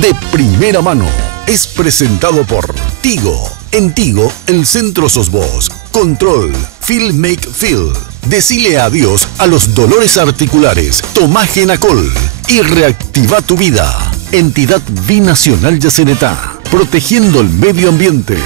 de primera mano es presentado por Tigo. En Tigo, el centro sos vos. Control, Feel Make Feel. Decile adiós a los dolores articulares. Tomá Genacol y reactiva tu vida. Entidad Binacional Yacenetá, protegiendo el medio ambiente.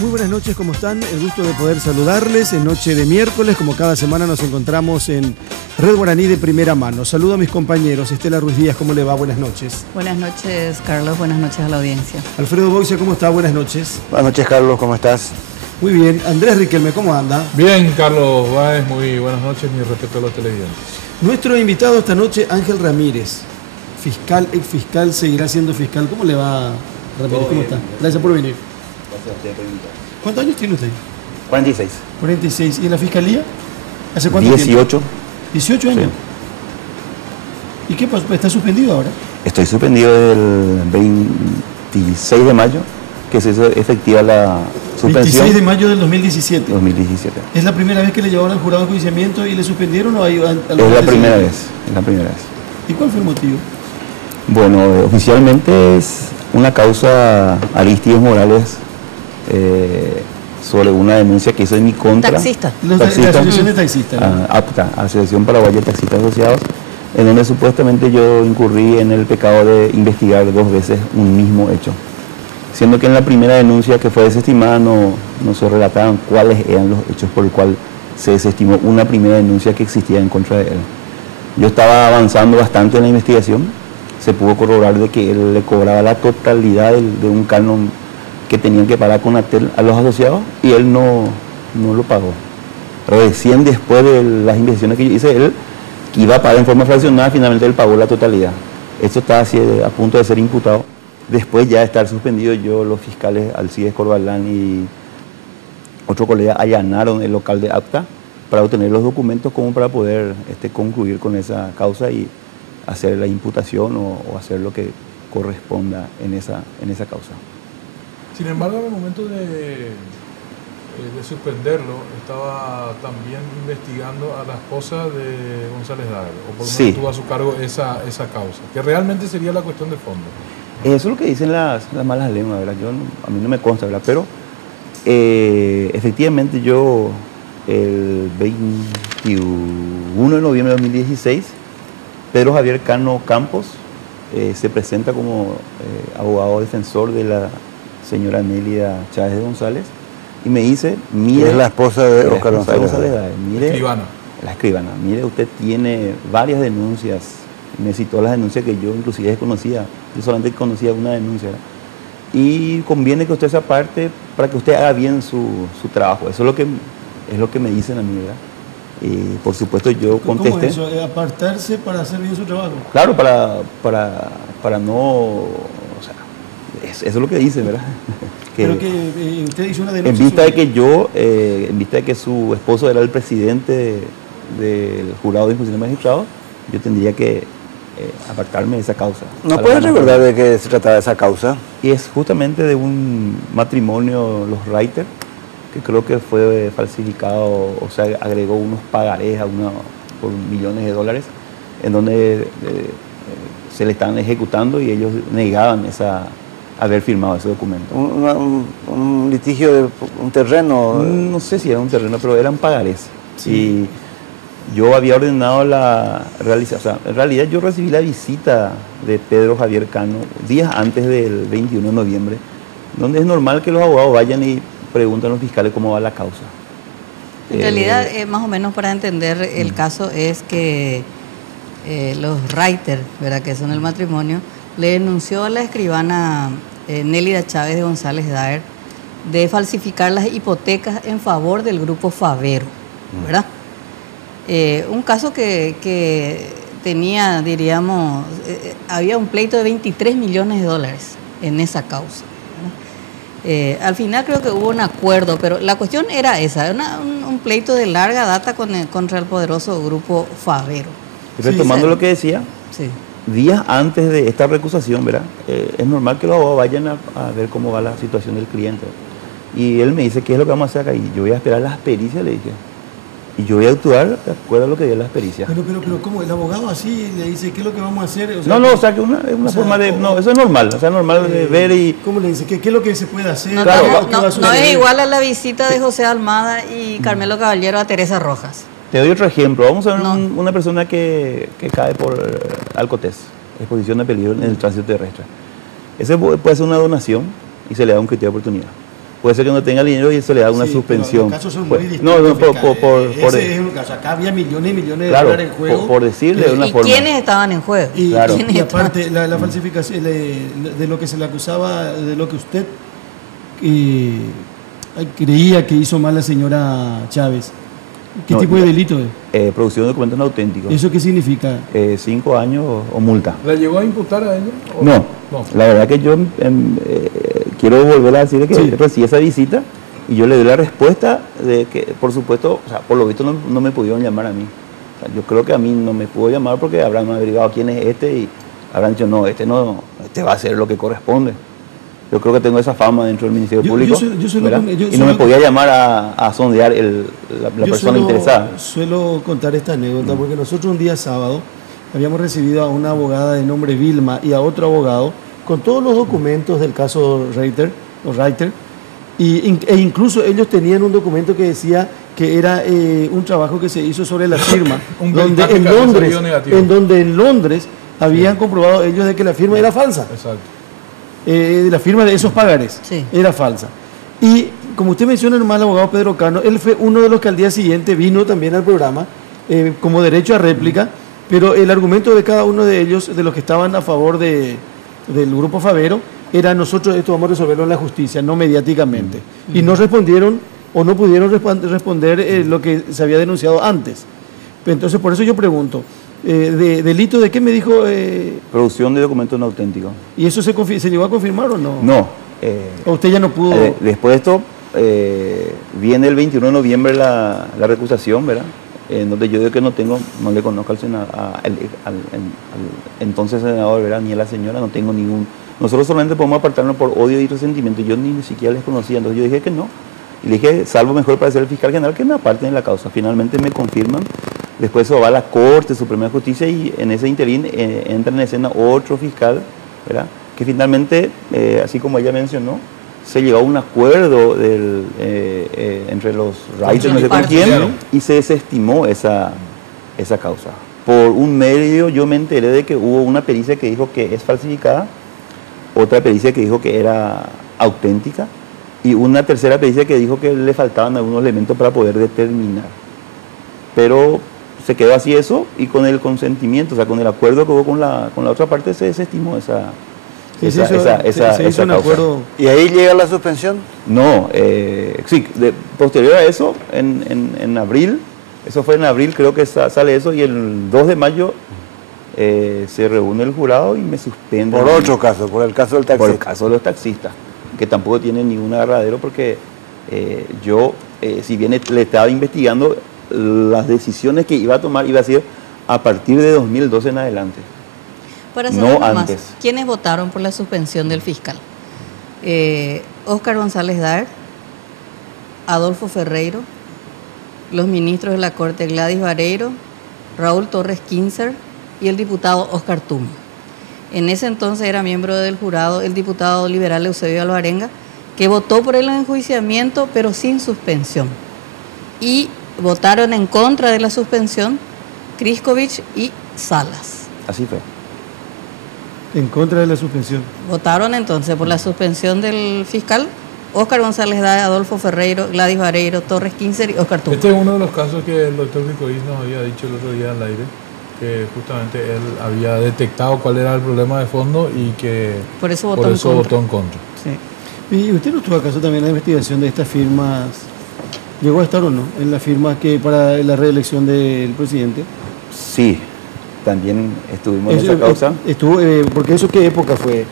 Muy buenas noches, ¿cómo están? El gusto de poder saludarles en noche de miércoles. Como cada semana nos encontramos en Red Guaraní de primera mano. Saludo a mis compañeros. Estela Ruiz Díaz, ¿cómo le va? Buenas noches. Buenas noches, Carlos. Buenas noches a la audiencia. Alfredo Boise, ¿cómo está? Buenas noches. Buenas noches, Carlos. ¿Cómo estás? Muy bien. Andrés Riquelme, ¿cómo anda? Bien, Carlos Báez. Muy buenas noches. Mi respeto a los televidentes. Nuestro invitado esta noche, Ángel Ramírez. Fiscal, ex fiscal, seguirá siendo fiscal. ¿Cómo le va, Ramírez? ¿Cómo está? Gracias por venir. ¿Cuántos años tiene usted? 46. 46. ¿Y en la fiscalía? ¿Hace cuánto 18. tiempo? 18 años. Sí. ¿Y qué pasó? ¿Está suspendido ahora? Estoy suspendido del 26 de mayo, que se hizo efectiva la suspensión. 26 de mayo del 2017. 2017. ¿Es la primera vez que le llevaron al jurado de enjuiciamiento y le suspendieron o hay Es la primera vez. Es la primera vez. ¿Y cuál fue el motivo? Bueno, oficialmente es una causa Aristides Morales sobre una denuncia que hizo en mi contra. Taxista. La Asociación de Taxistas. ¿No? APTA, Asociación Paraguaya de Taxistas Asociados, en donde supuestamente yo incurrí en el pecado de investigar 2 veces un mismo hecho. Siendo que en la primera denuncia que fue desestimada no se relataban cuáles eran los hechos por el cual se desestimó una primera denuncia que existía en contra de él. Yo estaba avanzando bastante en la investigación, se pudo corroborar de que él le cobraba la totalidad de un canon que tenían que pagar con ATEL a los asociados y él no lo pagó. Recién después de las investigaciones que yo hice, él que iba a pagar en forma fraccionada, finalmente él pagó la totalidad. Esto estaba así a punto de ser imputado. Después ya de estar suspendido, yo, los fiscales Alcides Corbalán y otro colega allanaron el local de APTA para obtener los documentos como para poder concluir con esa causa y hacer la imputación o hacer lo que corresponda en esa causa. Sin embargo, en el momento de suspenderlo, estaba también investigando a la esposa de González Daer, o por lo menos tuvo a su cargo esa causa, que realmente sería la cuestión de fondo. Eso es lo que dicen las malas lenguas, ¿verdad? A mí no me consta, ¿verdad? Pero efectivamente yo, el 21 de noviembre de 2016, Pedro Javier Cano Campos se presenta como abogado defensor de la señora Nélida Chávez de González y me dice, mire, es la esposa de Oscar González, mire, la escribana, mire, usted tiene varias denuncias, me citó las denuncias que yo inclusive desconocía, yo solamente conocía una denuncia, y conviene que usted se aparte para que usted haga bien su trabajo. Eso es lo que me dicen a mí, ¿verdad? Y por supuesto yo contesté. ¿Cómo es eso? ¿Apartarse para hacer bien su trabajo? Claro, para no... O sea, eso es lo que dicen, ¿verdad? Pero que usted hizo una denuncia. En vista en vista de que su esposo era el presidente del jurado de instrucción de magistrados, yo tendría que apartarme de esa causa. ¿No puedes recordar de qué se trataba esa causa? Y es justamente de un matrimonio, los Reiter, que creo que fue falsificado, o sea, agregó unos pagarés por millones de dólares, en donde se le estaban ejecutando y ellos negaban haber firmado ese documento. Un litigio de un terreno. No sé si era un terreno, pero eran pagarés. Sí. Y yo había ordenado la realización. O sea, en realidad yo recibí la visita de Pedro Javier Cano días antes del 21 de noviembre, donde es normal que los abogados vayan y preguntan a los fiscales cómo va la causa. En realidad, más o menos para entender el caso, es que los Reiter, ¿verdad?, que son el matrimonio, le denunció a la escribana Nélida Chávez de González Daer de falsificar las hipotecas en favor del grupo Favero, ¿verdad? Un caso que tenía, diríamos, había un pleito de 23 millones de dólares en esa causa. Al final creo que hubo un acuerdo, pero la cuestión era esa, un pleito de larga data contra el poderoso grupo Favero. Retomando lo que decía, Sí. Días antes de esta recusación, ¿verdad? Es normal que los abogados vayan a ver cómo va la situación del cliente. Y él me dice, ¿qué es lo que vamos a hacer acá? Y yo voy a esperar las pericias, le dije. Y yo voy a actuar de acuerdo a lo que dio las pericias. Pero ¿cómo? El abogado así le dice, ¿qué es lo que vamos a hacer? O sea, o sea, que es una forma de... No, eso es normal, o sea, normal de ver y... ¿Cómo le dice? ¿Qué es lo que se puede hacer? No, Claro, no es igual a la visita de José Almada y Carmelo Caballero a Teresa Rojas. Te doy otro ejemplo. Vamos a ver una persona que cae por Alcotés, exposición de peligro en el tránsito terrestre. Ese puede ser una donación y se le da un criterio de oportunidad. Puede ser que no tenga dinero y se le da una suspensión. Los casos son muy distintos. Ese es un caso. Acá había millones y millones claro, de dólares en juego. por decirle de una forma. ¿Y quiénes estaban en juego? Y aparte, la falsificación de lo que se le acusaba, de lo que usted creía que hizo mal la señora Chávez. ¿Qué tipo de delito es? Producción de documentos no auténticos. ¿Eso qué significa? 5 años o multa. ¿La llegó a imputar a ella? No, la verdad que yo quiero volver a decir que recibí esa visita y yo le doy la respuesta de que, por supuesto, o sea, por lo visto no me pudieron llamar a mí. O sea, yo creo que a mí no me pudo llamar porque habrán averiguado quién es este y habrán dicho, no, este va a hacer lo que corresponde. Yo creo que tengo esa fama dentro del Ministerio Público y no me podía llamar a sondear la persona interesada. Suelo contar esta anécdota porque nosotros un día sábado habíamos recibido a una abogada de nombre Vilma y a otro abogado con todos los documentos del caso Reiter, e incluso ellos tenían un documento que decía que era un trabajo que se hizo sobre la firma, donde en Londres habían comprobado ellos de que la firma era falsa. Exacto. La firma de esos pagares era falsa. Y como usted menciona, el abogado Pedro Cano, él fue uno de los que al día siguiente vino también al programa como derecho a réplica, pero el argumento de cada uno de ellos, de los que estaban a favor del Grupo Favero, era nosotros esto vamos a resolverlo en la justicia, no mediáticamente. Y no respondieron o no pudieron responder lo que se había denunciado antes. Entonces, por eso yo pregunto, ¿delito de qué me dijo? Producción de documentos no auténticos. ¿Y eso se llegó a confirmar o no? No. ¿O usted ya no pudo? Después de esto, viene el 21 de noviembre la recusación, ¿verdad? Donde yo digo que no le conozco al entonces senador, ¿verdad? Ni a la señora, no tengo ningún... Nosotros solamente podemos apartarnos por odio y resentimiento. Yo ni siquiera les conocía, entonces yo dije que no. Y le dije, salvo mejor para ser el fiscal general, que me aparten de la causa. Finalmente me confirman. Después eso va a la Corte Suprema de Justicia y en ese interín entra en escena otro fiscal, ¿verdad? Que finalmente, así como ella mencionó, se llegó a un acuerdo entre los Reiter, no sé con quién, y se desestimó esa causa. Por un medio yo me enteré de que hubo una pericia que dijo que es falsificada, otra pericia que dijo que era auténtica, y una tercera pericia que dijo que le faltaban algunos elementos para poder determinar. Pero se quedó así eso, y con el consentimiento, o sea, con el acuerdo que hubo con la otra parte, se desestimó esa acuerdo. ¿Y ahí llega la suspensión? No, sí, posterior a eso, en abril, eso fue en abril, creo que sale eso, y el 2 de mayo se reúne el jurado y me suspende. Por otro caso, por el caso del taxista. Por el caso de los taxistas, que tampoco tienen ningún agarradero porque yo, si bien le estaba investigando, las decisiones que iba a tomar iba a ser a partir de 2012 en adelante. Para saber no más, antes. ¿quiénes votaron por la suspensión del fiscal? Óscar González Dar, Adolfo Ferreiro, los ministros de la Corte Gladys Vareiro, Raúl Torres Kinzer y el diputado Óscar Tum. En ese entonces era miembro del jurado el diputado liberal Eusebio Alvarenga, que votó por el enjuiciamiento pero sin suspensión. Y votaron en contra de la suspensión Kriskovich y Salas. Así fue. En contra de la suspensión. Votaron entonces por la suspensión del fiscal Óscar González Dar, Adolfo Ferreiro, Gladys Vareiro, Torres Kinzer y Óscar Tum. Este es uno de los casos que el doctor Cricoís nos había dicho el otro día al aire, que justamente él había detectado cuál era el problema de fondo y que por eso votó en contra. Sí. ¿Y usted no estuvo acaso también en la investigación de estas firmas? ¿Llegó a estar o no en las firmas que para la reelección del presidente? Sí, también estuvimos en esa causa. Estuvo, porque eso ¿qué época fue?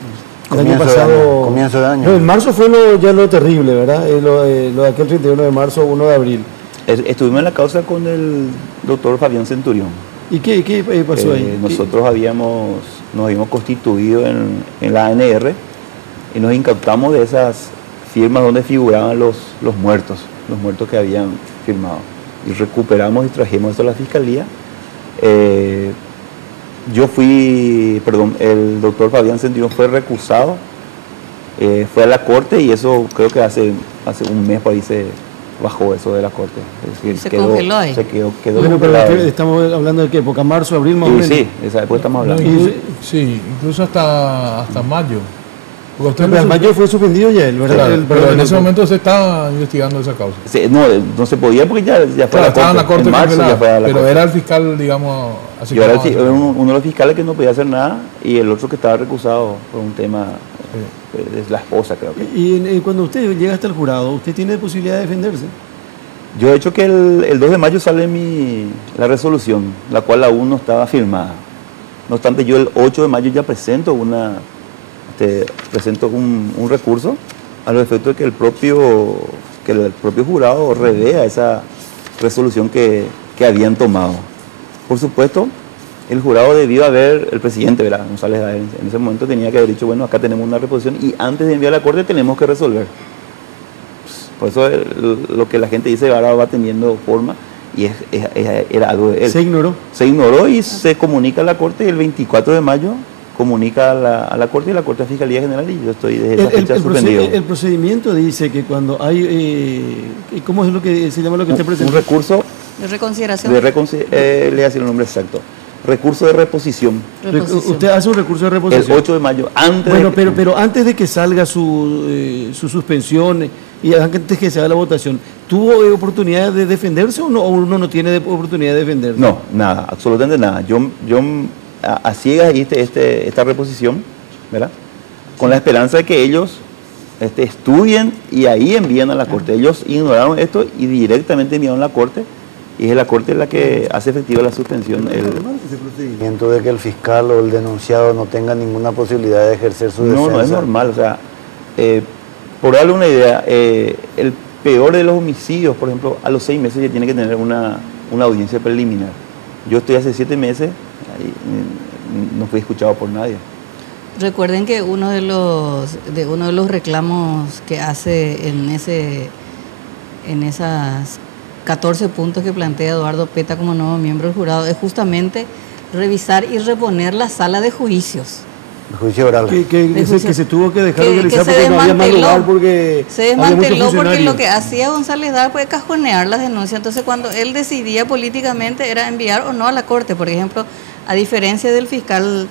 El año pasado. Comienzo de año. No, en marzo fue lo terrible, ¿verdad? Lo de aquel 31 de marzo, 1 de abril. Estuvimos en la causa con el doctor Fabián Centurión. ¿Y qué pasó ahí? Nosotros nos habíamos constituido en la ANR y nos incautamos de esas firmas donde figuraban los muertos que habían firmado. Y recuperamos y trajimos eso a la Fiscalía. El doctor Fabián Centurión fue recusado, fue a la corte y eso creo que hace un mes por ahí se bajó eso de la corte. Es decir, congeló ahí. Quedó bueno, congelado. pero estamos hablando de qué época, marzo, abril, más o menos. Sí, esa época estamos hablando. Sí, incluso hasta mayo. Pero en mayo fue suspendido ya él, ¿verdad? Claro, pero en ese momento se estaba investigando esa causa. Sí, no se podía porque ya fue a la corte. En marzo ya fue a la pero corte. era el fiscal, digamos, así. Yo era uno de los fiscales que no podía hacer nada y el otro que estaba recusado por un tema es la esposa, creo que. Y cuando usted llega hasta el jurado, ¿usted tiene posibilidad de defenderse? Yo he hecho que el 2 de mayo sale la resolución, la cual aún no estaba firmada. No obstante, yo el 8 de mayo ya presento un recurso a los efectos de que el propio jurado revea esa resolución que habían tomado. Por supuesto, el jurado debió haber, el presidente, ¿verdad? González Daer, en ese momento tenía que haber dicho, bueno, acá tenemos una reposición y antes de enviar a la corte tenemos que resolver. Por eso lo que la gente dice ahora va teniendo forma y era algo de él. Se ignoró. Se ignoró y se comunica a la corte y el 24 de mayo comunica a la corte y la corte de Fiscalía General y yo estoy desde esa fecha suspendido. El procedimiento dice que cuando hay, ¿cómo es lo que se llama lo que usted presenta? Un recurso de reconsideración. le voy a decir el nombre exacto. Recurso de reposición. Usted hace un recurso de reposición. El 8 de mayo, pero antes de que salga su suspensión y antes que se haga la votación, ¿tuvo oportunidad de defenderse o uno no tiene oportunidad de defenderse? No, nada, absolutamente nada. Yo a ciegas hice esta reposición, ¿verdad? Con la esperanza de que ellos estudien y ahí envíen a la corte. Ellos ignoraron esto y directamente enviaron a la corte. Y es la corte la que hace efectiva la suspensión. Ese procedimiento de que el fiscal o el denunciado no tenga ninguna posibilidad de ejercer su defensa. No es normal. O sea, por darle una idea, el peor de los homicidios, por ejemplo, a los 6 meses ya tiene que tener una audiencia preliminar. Yo estoy hace 7 meses y no fui escuchado por nadie. Recuerden que uno de los reclamos que hace en esas 14 puntos que plantea Eduardo Peta como nuevo miembro del jurado es justamente revisar y reponer la sala de juicios. El juicio oral. Que se tuvo que dejar de realizar porque no había más lugar porque se desmanteló porque lo que hacía González Daer fue cajonear las denuncias. Entonces cuando él decidía políticamente era enviar o no a la corte. Por ejemplo, a diferencia del fiscal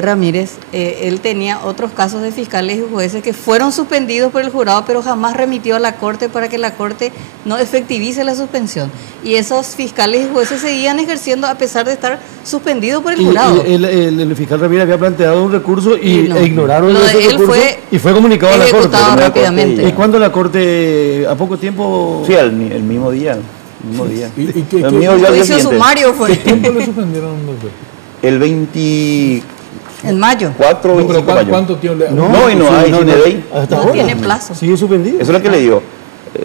Ramírez, él tenía otros casos de fiscales y jueces que fueron suspendidos por el jurado, pero jamás remitió a la corte para que la corte no efectivice la suspensión. Y esos fiscales y jueces seguían ejerciendo a pesar de estar suspendidos por el jurado. El fiscal Ramírez había planteado un recurso e ignoraron ese recurso y fue comunicado a la corte. Rápidamente. ¿Y cuándo la corte? ¿A poco tiempo? Sí, el mismo día. ¿Y qué juicio sumario fue? ¿Qué tiempo le suspendieron, doctor? El 20... En mayo. 4 o 25 de mayo. ¿Cuánto tiempo? No tiene plazo. Sigue suspendido. Eso es lo que le digo.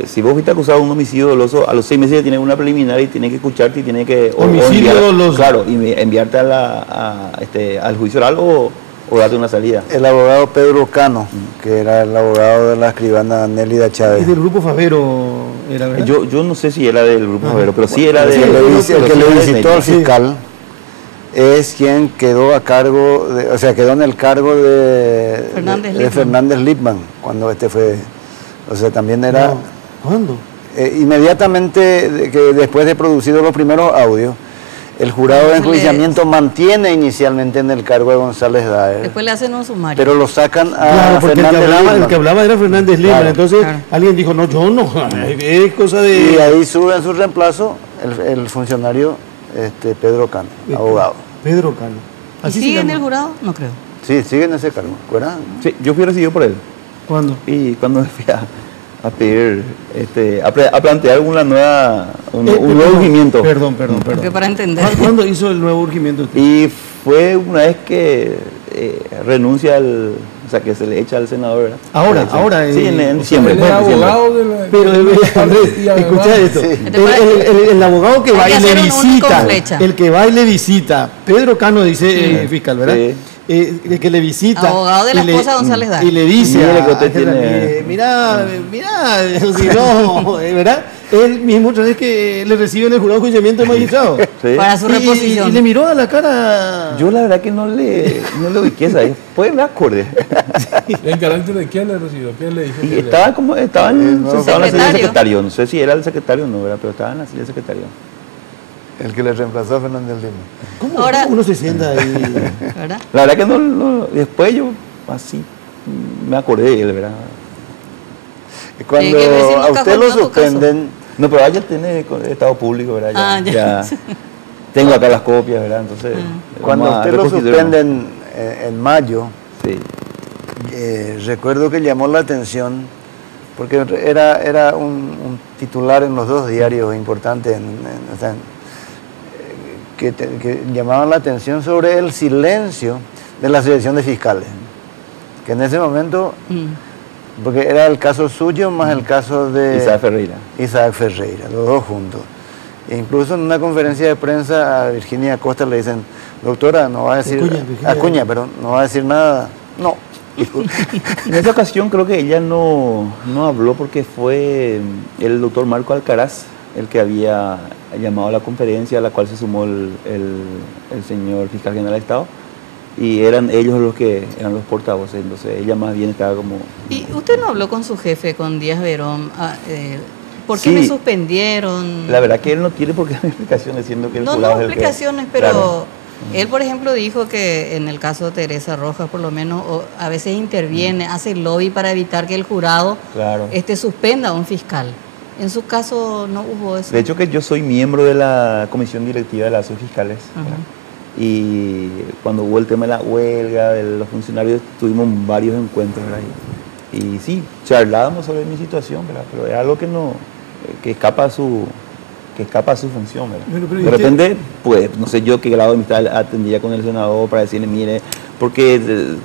Si vos fuiste acusado de un homicidio doloso, a los 6 meses ya tienes una preliminar y tiene que escucharte y tiene que... Homicidio doloso. Claro, y enviarte al juicio oral o darte una salida. El abogado Pedro Cano, que era el abogado de la escribana Nélida Chávez. Es del grupo Favero, era, ¿verdad? Yo no sé si era del grupo Favero, pero sí era del... El que le visitó al fiscal es quien quedó a cargo, quedó en el cargo de Fernández Lippmann, cuando fue, también era... No. ¿Cuándo? Inmediatamente después de producidos los primeros audios, el jurado de enjuiciamiento mantiene inicialmente en el cargo de González Daer. Después le hacen un sumario. Pero lo sacan a claro, porque el que hablaba era Fernández Lippmann, claro. Entonces alguien dijo, no, yo no, es cosa de... Y ahí sube en su reemplazo el funcionario Pedro Cano, abogado. Pedro Cano. ¿Y sigue en el jurado? No creo. Sí, sigue en ese cargo, ¿verdad? Sí, yo fui recibido por él. ¿Cuándo? Y cuando fui a pedir, a plantear un nuevo urgimiento. Perdón. Porque para entender. ¿Cuándo hizo el nuevo urgimiento usted? Y fue una vez que renuncia o sea, que se le echa al senador, ¿verdad? Ahora. Sí, en diciembre. El abogado de la... Pero, Andrés, escucha esto. Sí. El abogado que va y le visita, el que va y le visita, Pedro Cano dice, fiscal, ¿verdad? Sí. Que le visita. Abogado de la esposa González Dar. Y le dice, mira, si no, ¿verdad? Él mismo otra vez que le recibe en el jurado de enjuiciamiento del magistrado. Sí. Para su reposición. Y le miró a la cara. Yo la verdad que no le ubiqué, ¿sabes? Pues me acordé. ¿En carácter de quién le recibió? ¿Quién le dijo? Estaban sentados en la silla del secretario. No sé si era el secretario o no, ¿verdad? Pero estaba en la silla del secretario. El que le reemplazó a Fernández Lima. ¿Cómo uno se sienta ahí? ¿Verdad? La verdad que no. Después yo así me acordé de él, ¿verdad? Cuando a usted lo suspenden... No, pero allá tiene estado público, ¿verdad? Ya tengo acá las copias, ¿verdad? Entonces, cuando a usted lo suspenden en mayo, sí. Recuerdo que llamó la atención, porque era un titular en los dos diarios importantes, que llamaban la atención sobre el silencio de la Asociación de Fiscales, que en ese momento... Porque era el caso suyo más el caso de Isaac Ferreira, los dos juntos. E incluso en una conferencia de prensa a Virginia Acosta le dicen, doctora, no va a decir... Acuña, perdón, no va a decir nada. No. En esa ocasión creo que ella no habló porque fue el doctor Marco Alcaraz el que había llamado a la conferencia a la cual se sumó el señor fiscal general de Estado. Y eran ellos los que eran los portavoces, entonces ella más bien estaba como... ¿Y usted no habló con su jefe, con Díaz Verón? ¿Por qué me suspendieron? La verdad que él no tiene por qué dar explicaciones, siendo que el jurado es el que... No explicaciones, pero claro. Él, por ejemplo, dijo que en el caso de Teresa Rojas, por lo menos, a veces interviene, hace lobby para evitar que el jurado suspenda a un fiscal. En su caso no hubo eso. De hecho que yo soy miembro de la comisión directiva de las asociaciones fiscales, y cuando hubo el tema de la huelga de los funcionarios tuvimos varios encuentros ahí y sí, charlábamos sobre mi situación, ¿verdad? Pero es algo que escapa a su función, ¿verdad? Pero de repente, pues, no sé yo qué grado de amistad atendía con el senador para decirle, mire, porque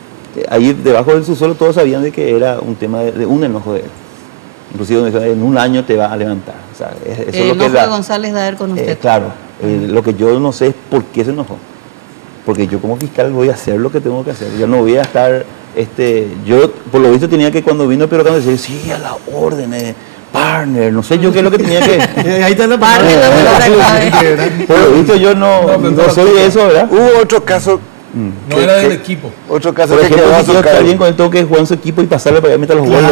ahí debajo del subsuelo todos sabían de que era un tema de un enojo de él. Inclusive en un año te va a levantar. O sea, eso el enojo de González Daer con usted. Claro, lo que yo no sé es por qué se enojó. Porque yo como fiscal voy a hacer lo que tengo que hacer. Yo no voy a estar, yo por lo visto tenía que cuando vino Pedro Cano decir, sí, a la orden, partner, no sé yo qué es lo que tenía que... Ahí está la partner. Por lo visto yo no soy eso, ¿verdad? Hubo otro caso... No era del equipo. Otro caso por ejemplo, que está bien con el toque de jugar en su equipo y pasarle para allá meter los goles.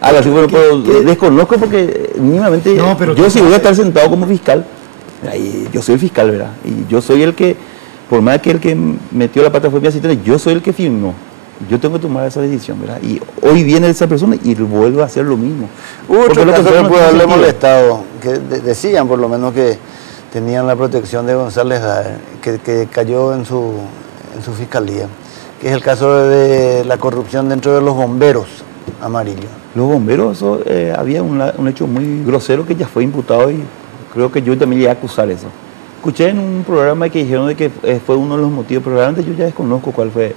Ahora sí, bueno, pero desconozco porque mínimamente yo sí voy a estar sentado como fiscal. Yo soy el fiscal, ¿verdad? Y yo soy el que, por más que el que metió la pata fue mi asistente, yo soy el que firmó. Yo tengo que tomar esa decisión, ¿verdad? Y hoy viene esa persona y vuelve a hacer lo mismo. Hubo otro caso que puede haberle molestado, que decían por lo menos que tenían la protección de González Daer, que cayó en su fiscalía, que es el caso de la corrupción dentro de los bomberos amarillos. Los bomberos, había un hecho muy grosero que ya fue imputado y creo que yo también llegué a acusar eso. Escuché en un programa que dijeron de que fue uno de los motivos, pero realmente yo ya desconozco cuál fue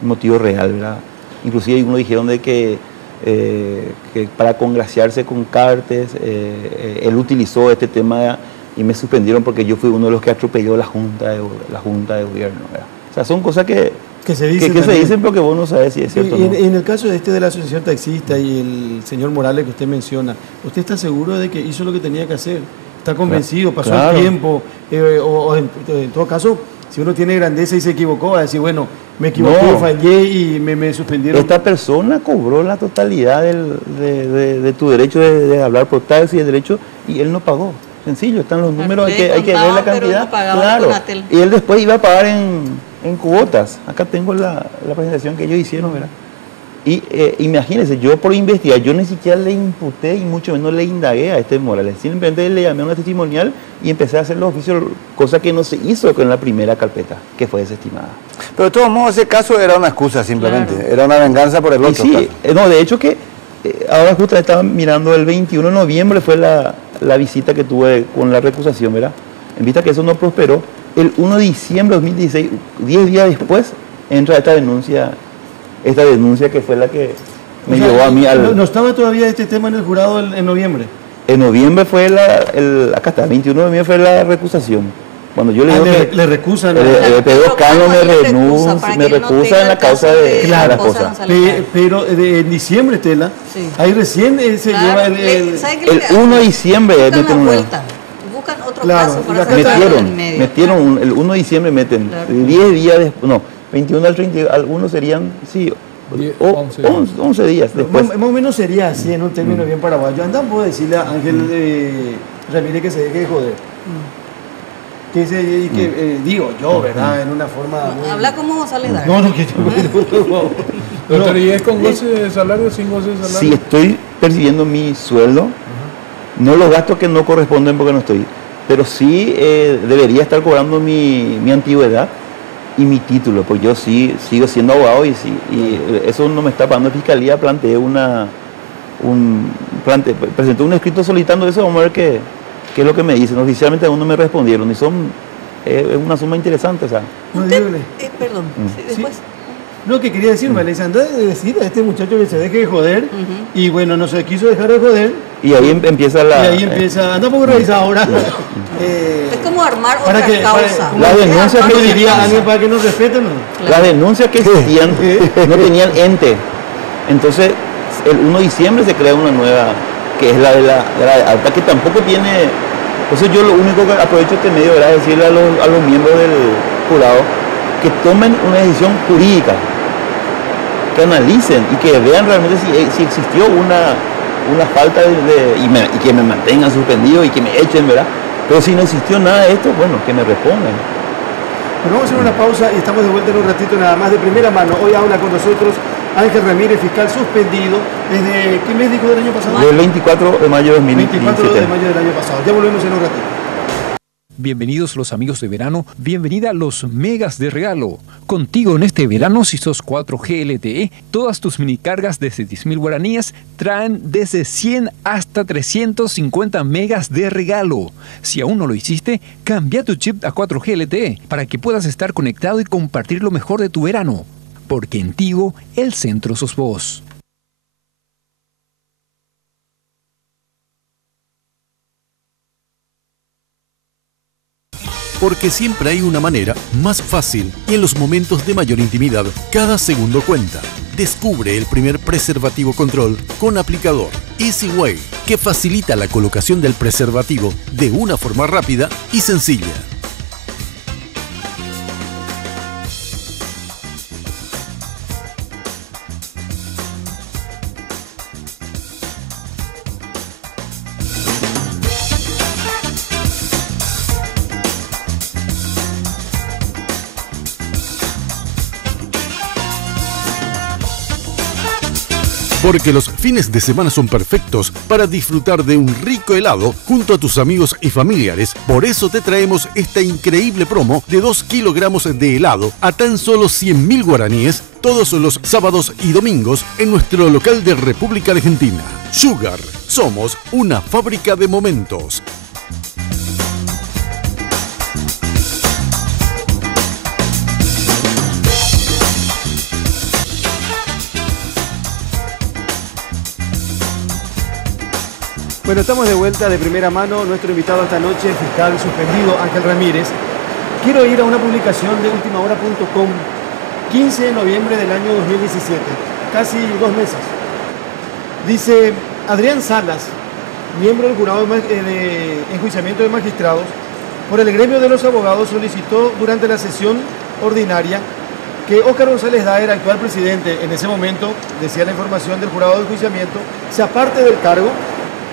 el motivo real, ¿verdad? Inclusive uno dijeron de que para congraciarse con Cartes, él utilizó este tema y me suspendieron porque yo fui uno de los que atropelló la junta de gobierno, ¿verdad? O sea, son cosas que se dicen, pero que vos no sabes si es cierto o no. En el caso de la asociación taxista y el señor Morales que usted menciona, ¿usted está seguro de que hizo lo que tenía que hacer? ¿Está convencido? ¿Pasó el tiempo? O en todo caso, si uno tiene grandeza y se equivocó, va a decir, bueno, me equivoqué, fallé y me suspendieron. Esta persona cobró la totalidad de tu derecho de hablar por taxi, de derecho, y él no pagó. Sencillo, están los números, hay que ver la cantidad. Claro. Y él después iba a pagar en cuotas. Acá tengo la presentación que ellos hicieron, ¿verdad? Y imagínense, yo por investigar, yo ni siquiera le imputé y mucho menos le indagué a este Morales. Simplemente le llamé a una testimonial y empecé a hacer los oficios, cosa que no se hizo con la primera carpeta, que fue desestimada. Pero de todos modos, ese caso era una excusa simplemente, era una venganza por el otro caso. No, de hecho que ahora justo estaba mirando el 21 de noviembre, fue la visita que tuve con la recusación, ¿verdad? En vista que eso no prosperó, El 1 de diciembre de 2016, 10 días después, entra esta denuncia que fue la que me llevó a mí al... ¿No estaba todavía este tema en el jurado en noviembre? En noviembre fue acá está, 21 de noviembre fue la recusación. Cuando yo le digo que le recusan. Pedro Cano me recusa en la causa de la esposa. Pero en diciembre, Tela, ahí recién se lleva el 1 de diciembre meten una vuelta. Buscan otro caso para metieron el 1 de diciembre meten 10 días después, no, 21 al 30, algunos serían, sí, 11 días después. Más o menos sería así en un término bien paraguayo. Andan, puedo decirle a Ángel Ramírez que se deje de joder. Digo yo, ¿verdad? En una forma... Habla como González Dar. No, que Doctor, ¿y es con goce de salario o sin goce de salario? Si estoy percibiendo mi sueldo, no los gastos que no corresponden porque no estoy, pero sí debería estar cobrando mi antigüedad y mi título, pues yo sí sigo siendo abogado y eso no me está pagando fiscalía. Presenté un escrito solicitando eso, vamos a ver qué es lo que me dicen. Oficialmente aún no me respondieron y es una suma interesante, o sea. Perdón, después. No, que quería decirme, Alexandra, decir a este muchacho que se deje de joder, y bueno, no se quiso dejar de joder. Y ahí empieza anda un poco revisado ahora. Es como armar otra causa. La denuncia que diría alguien para que nos respeten, ¿no? Las denuncias que existían no tenían ente. Entonces, el 1 de diciembre se crea una nueva, que es la de la alta, que tampoco tiene. Entonces yo lo único que aprovecho este medio era decirle a los miembros del jurado que tomen una decisión jurídica, que analicen y que vean realmente si existió una falta y que me mantengan suspendido y que me echen, ¿verdad? Pero si no existió nada de esto, bueno, que me respondan. Bueno, vamos a hacer una pausa y estamos de vuelta en un ratito nada más. De primera mano, hoy habla con nosotros Ángel Ramírez, fiscal suspendido desde, ¿qué mes dijo del año pasado? Del 24 de mayo de 2017. 24 de mayo del año pasado. Ya volvemos en un ratito. Bienvenidos los amigos de verano, bienvenida a los megas de regalo. Contigo en este verano, si sos 4G LTE, todas tus mini cargas desde 10.000 guaraníes traen desde 100 hasta 350 megas de regalo. Si aún no lo hiciste, cambia tu chip a 4G LTE para que puedas estar conectado y compartir lo mejor de tu verano. Porque en Tigo, el centro sos vos. Porque siempre hay una manera más fácil y en los momentos de mayor intimidad, cada segundo cuenta. Descubre el primer preservativo control con aplicador Easy Way, que facilita la colocación del preservativo de una forma rápida y sencilla. Porque los fines de semana son perfectos para disfrutar de un rico helado junto a tus amigos y familiares. Por eso te traemos esta increíble promo de 2 kilogramos de helado a tan solo 100.000 guaraníes todos los sábados y domingos en nuestro local de República Argentina. Sugar, somos una fábrica de momentos. Bueno, estamos de vuelta de primera mano. Nuestro invitado esta noche, el fiscal suspendido Ángel Ramírez. Quiero ir a una publicación de ultimahora.com, 15 de noviembre del año 2017, casi 2 meses. Dice, Adrián Salas, miembro del jurado de enjuiciamiento de magistrados, por el gremio de los abogados solicitó durante la sesión ordinaria que Óscar González Daer, actual presidente, en ese momento, decía la información del jurado de enjuiciamiento, se aparte del cargo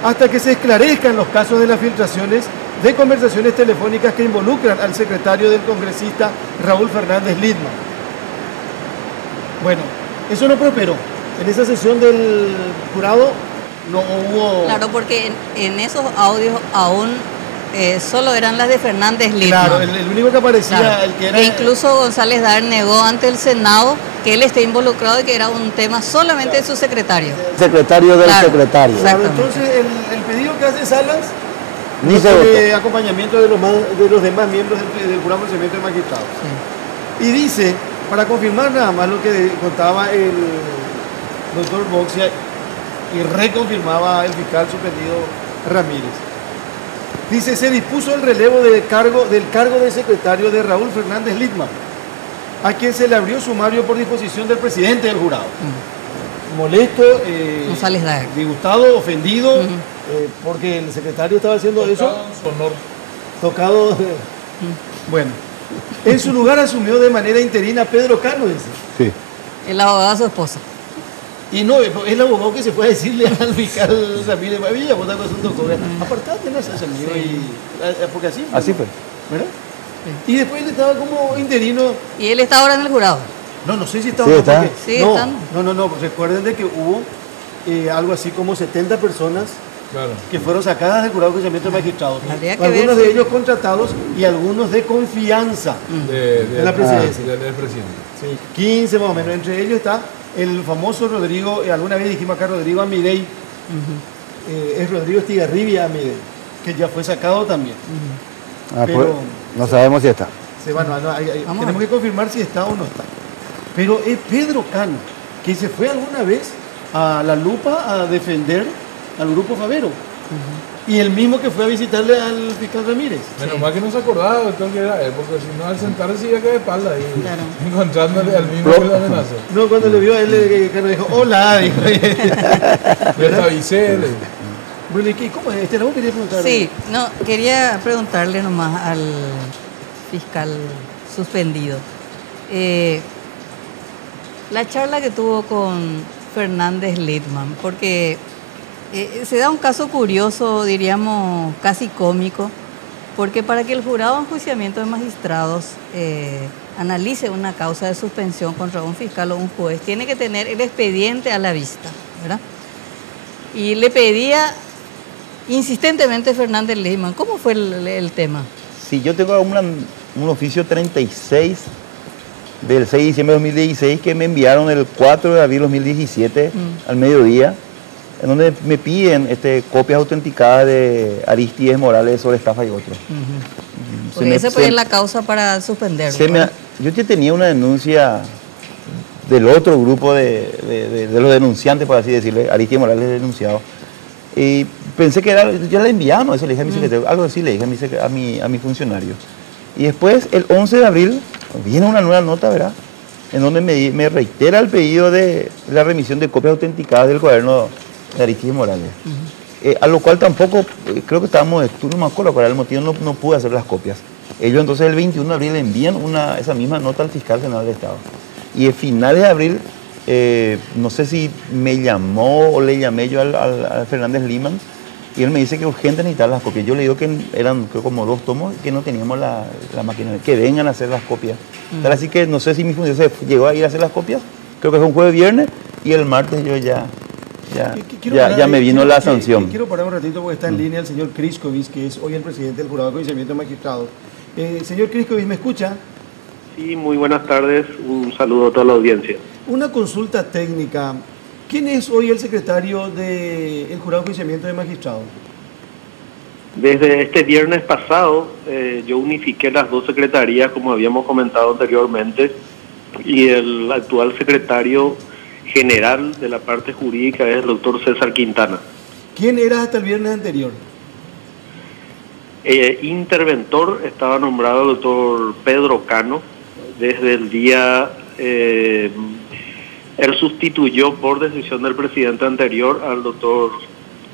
hasta que se esclarezcan los casos de las filtraciones de conversaciones telefónicas que involucran al secretario del congresista Raúl Fernández Lidman. Bueno, eso no prosperó. En esa sesión del jurado no hubo... Claro, porque en esos audios aún solo eran las de Fernández Lidman. Claro, el único que aparecía... Claro. El que era... E incluso González Daer negó ante el Senado que él esté involucrado y que era un tema solamente de su secretario. Secretario del secretario. Claro, entonces el pedido que hace Salas Ni se acompañamiento de los demás miembros del jurado de procedimiento de magistrados. Sí. Y dice, para confirmar nada más lo que contaba el doctor Boxia y reconfirmaba el fiscal suspendido Ramírez. Dice, se dispuso el relevo del cargo de secretario de Raúl Fernández Littman, a quien se le abrió sumario por disposición del presidente del jurado. Molesto, disgustado, ofendido, porque el secretario estaba haciendo eso. Tocado. Bueno, en su lugar asumió de manera interina Pedro Cano, dice. Sí. El abogado de su esposa. Y no, es el abogado que se fue a decirle al fiscal Ramírez, Villa, vos estás con un apartate, no seas amigo, porque así fue. Así fue. ¿Verdad? Sí. Y después él estaba como interino. ¿Y él está ahora en el jurado? No sé si está. Sí, está. Sí, están. No. Recuerden de que hubo algo así como 70 personas que fueron sacadas del jurado de enjuiciamiento de magistrados. Algunos de ellos contratados y algunos de confianza de la presidencia. Del presidente. Sí, 15 más o menos. Entre ellos está el famoso Rodrigo, alguna vez dijimos acá Rodrigo Amidei, es Rodrigo Estigarribia Amidei, que ya fue sacado también. Pero pues, no sabemos si está. Tenemos que confirmar si está o no está. Pero es Pedro Cano, que se fue alguna vez a La Lupa a defender al grupo Favero. Y el mismo que fue a visitarle al fiscal Ramírez. Menos mal que no se acordaba de todo que era él, porque si no al sentarse sí ya queda de espalda ahí, encontrándole al mismo que le amenazó. No, cuando le vio a él, Cano dijo, hola, dijo. Le avisé. Bueno, ¿y cómo es? ¿Vos querías preguntarle? Sí, no, quería preguntarle nomás al fiscal suspendido. La charla que tuvo con Fernández Littman, porque se da un caso curioso, diríamos casi cómico, porque para que el jurado de enjuiciamiento de magistrados analice una causa de suspensión contra un fiscal o un juez, tiene que tener el expediente a la vista, ¿verdad? Y le pedía insistentemente Fernández Littman, ¿cómo fue el tema? Sí, yo tengo un oficio 36 del 6 de diciembre de 2016 que me enviaron el 4 de abril de 2017 al mediodía, en donde me piden copias autenticadas de Aristides Morales sobre estafa y otros. Porque esa fue la causa para suspenderlo. Yo ya tenía una denuncia del otro grupo de los denunciantes, por así decirlo, Aristides Morales denunciado. Y pensé que ya le enviamos, eso le dije a mi secretario, algo así le dije a mi funcionario. Y después, el 11 de abril, viene una nueva nota, ¿verdad? En donde me reitera el pedido de la remisión de copias autenticadas del cuaderno de Aristides Morales. A lo cual tampoco, creo que estábamos, no me acuerdo cuál era el motivo, no pude hacer las copias. Ellos entonces el 21 de abril le envían esa misma nota al fiscal general del Estado. Y a finales de abril, no sé si me llamó o le llamé yo al Fernández Littman, y él me dice que urgente necesitar las copias. Yo le digo que eran creo, como 2 tomos, que no teníamos la máquina, que vengan a hacer las copias. Así que no sé si mi función se llegó a ir a hacer las copias, creo que fue un jueves viernes, y el martes yo ya me vino la sanción. Quiero parar un ratito porque está en línea el señor Kriskovic, que es hoy el presidente del Jurado de Enjuiciamiento de Magistrados. Señor Kriskovic, ¿me escucha? Sí, muy buenas tardes. Un saludo a toda la audiencia. Una consulta técnica. ¿Quién es hoy el secretario del Jurado de Enjuiciamiento de Magistrados? Desde este viernes pasado yo unifiqué las 2 secretarías, como habíamos comentado anteriormente, y el actual secretario general de la parte jurídica es el doctor César Quintana. ¿Quién era hasta el viernes anterior? Interventor estaba nombrado el doctor Pedro Cano. Desde el día... él sustituyó por decisión del presidente anterior al doctor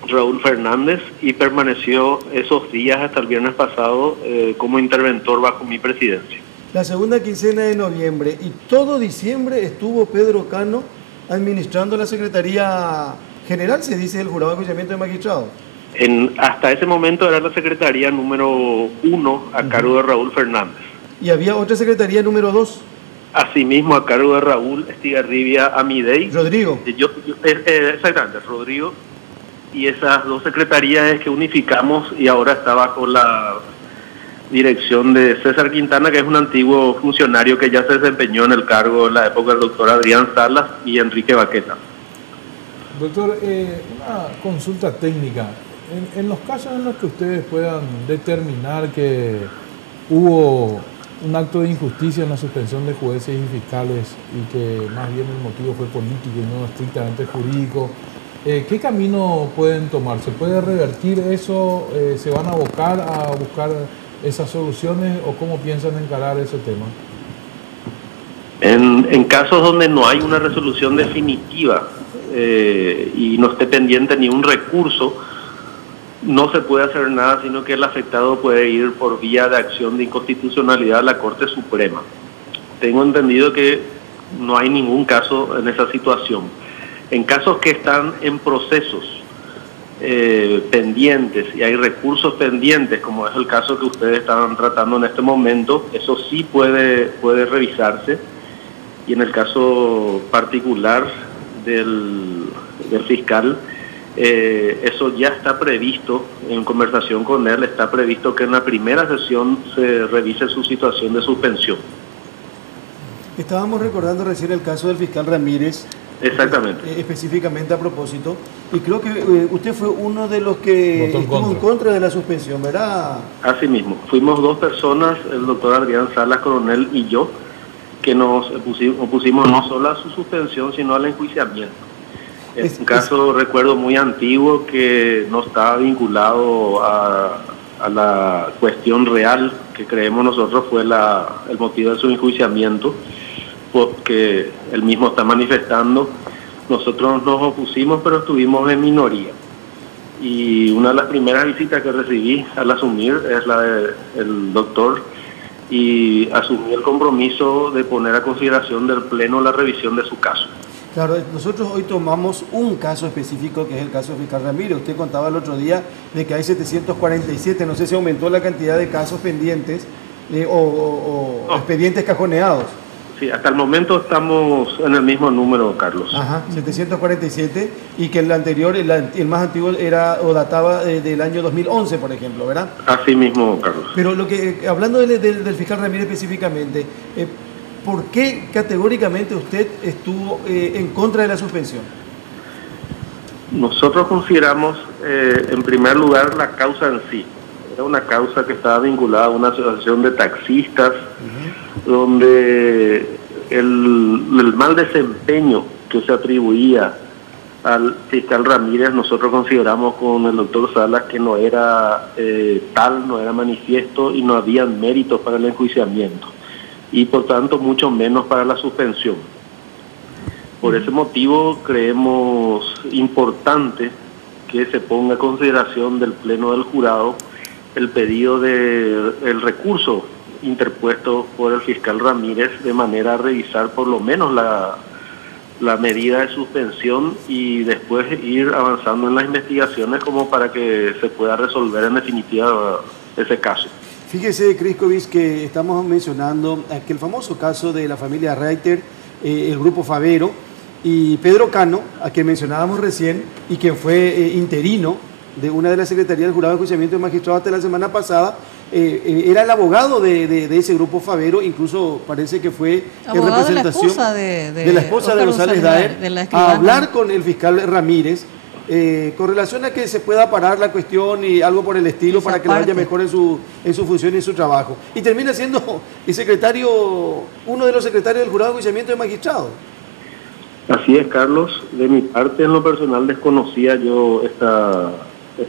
Raúl Fernández y permaneció esos días hasta el viernes pasado como interventor bajo mi presidencia. La segunda quincena de noviembre y todo diciembre estuvo Pedro Cano administrando la Secretaría General, se dice, del Jurado de Enjuiciamiento de Magistrados. Hasta ese momento era la Secretaría número 1 a cargo de Raúl Fernández. ¿Y había otra Secretaría número 2? Asimismo, a cargo de Raúl Estigarribia Amidei. Rodrigo. Exactamente, Rodrigo. Y esas 2 secretarías es que unificamos y ahora está bajo la dirección de César Quintana, que es un antiguo funcionario que ya se desempeñó en el cargo en la época del doctor Adrián Salas y Enrique Baqueta. Doctor, una consulta técnica. En los casos en los que ustedes puedan determinar que hubo un acto de injusticia en la suspensión de jueces y fiscales y que más bien el motivo fue político y no estrictamente jurídico, ¿qué camino pueden tomar? ¿Se puede revertir eso? ¿Se van a abocar a buscar esas soluciones o cómo piensan encarar ese tema? En casos donde no hay una resolución definitiva y no esté pendiente ni un recurso, no se puede hacer nada, sino que el afectado puede ir por vía de acción de inconstitucionalidad a la Corte Suprema. Tengo entendido que no hay ningún caso en esa situación. En casos que están en procesos pendientes y hay recursos pendientes, como es el caso que ustedes están tratando en este momento, eso sí puede revisarse. Y en el caso particular del fiscal, eso ya está previsto, en conversación con él, está previsto que en la primera sesión se revise su situación de suspensión. Estábamos recordando recién el caso del fiscal Ramírez. Exactamente. Específicamente a propósito, y creo que usted fue uno de los que estuvo en contra de la suspensión, ¿verdad? Así mismo, fuimos dos personas, el doctor Adrián Salas Coronel y yo, que nos opusimos no solo a su suspensión, sino al enjuiciamiento. Es un caso, recuerdo, muy antiguo que no estaba vinculado a la cuestión real que creemos nosotros fue el motivo de su enjuiciamiento, porque él mismo está manifestando. Nosotros nos opusimos, pero estuvimos en minoría. Y una de las primeras visitas que recibí al asumir es la del doctor, y asumí el compromiso de poner a consideración del Pleno la revisión de su caso. Claro, nosotros hoy tomamos un caso específico, que es el caso de fiscal Ramírez. Usted contaba el otro día de que hay 747, no sé si aumentó la cantidad de casos pendientes o expedientes cajoneados. Sí, hasta el momento estamos en el mismo número, Carlos. Ajá, 747, y que el anterior, el más antiguo era o databa del año 2011, por ejemplo, ¿verdad? Así mismo, Carlos. Pero hablando del fiscal Ramírez específicamente, ¿por qué categóricamente usted estuvo en contra de la suspensión? Nosotros consideramos, en primer lugar, la causa en sí. Era una causa que estaba vinculada a una asociación de taxistas, donde el mal desempeño que se atribuía al fiscal Ramírez, nosotros consideramos con el doctor Salas que no era tal, no era manifiesto y no había méritos para el enjuiciamiento, y por tanto mucho menos para la suspensión. Por ese motivo creemos importante que se ponga a consideración del Pleno del Jurado el pedido del recurso interpuesto por el fiscal Ramírez, de manera a revisar por lo menos la medida de suspensión y después ir avanzando en las investigaciones como para que se pueda resolver en definitiva ese caso. Fíjese, Criscovich, que estamos mencionando aquel famoso caso de la familia Reiter, el grupo Favero, y Pedro Cano, a quien mencionábamos recién, y quien fue interino de una de las secretarías del Jurado de Enjuiciamiento de Magistrados hasta la semana pasada, era el abogado de ese grupo Favero, incluso parece que fue en representación de la esposa de González Daer, a hablar con el fiscal Ramírez, con relación a que se pueda parar la cuestión y algo por el estilo, para que le vaya mejor en su función y en su trabajo. Y termina siendo el secretario, uno de los secretarios del Jurado de Enjuiciamiento de Magistrados. Así es, Carlos. De mi parte, en lo personal, desconocía yo esta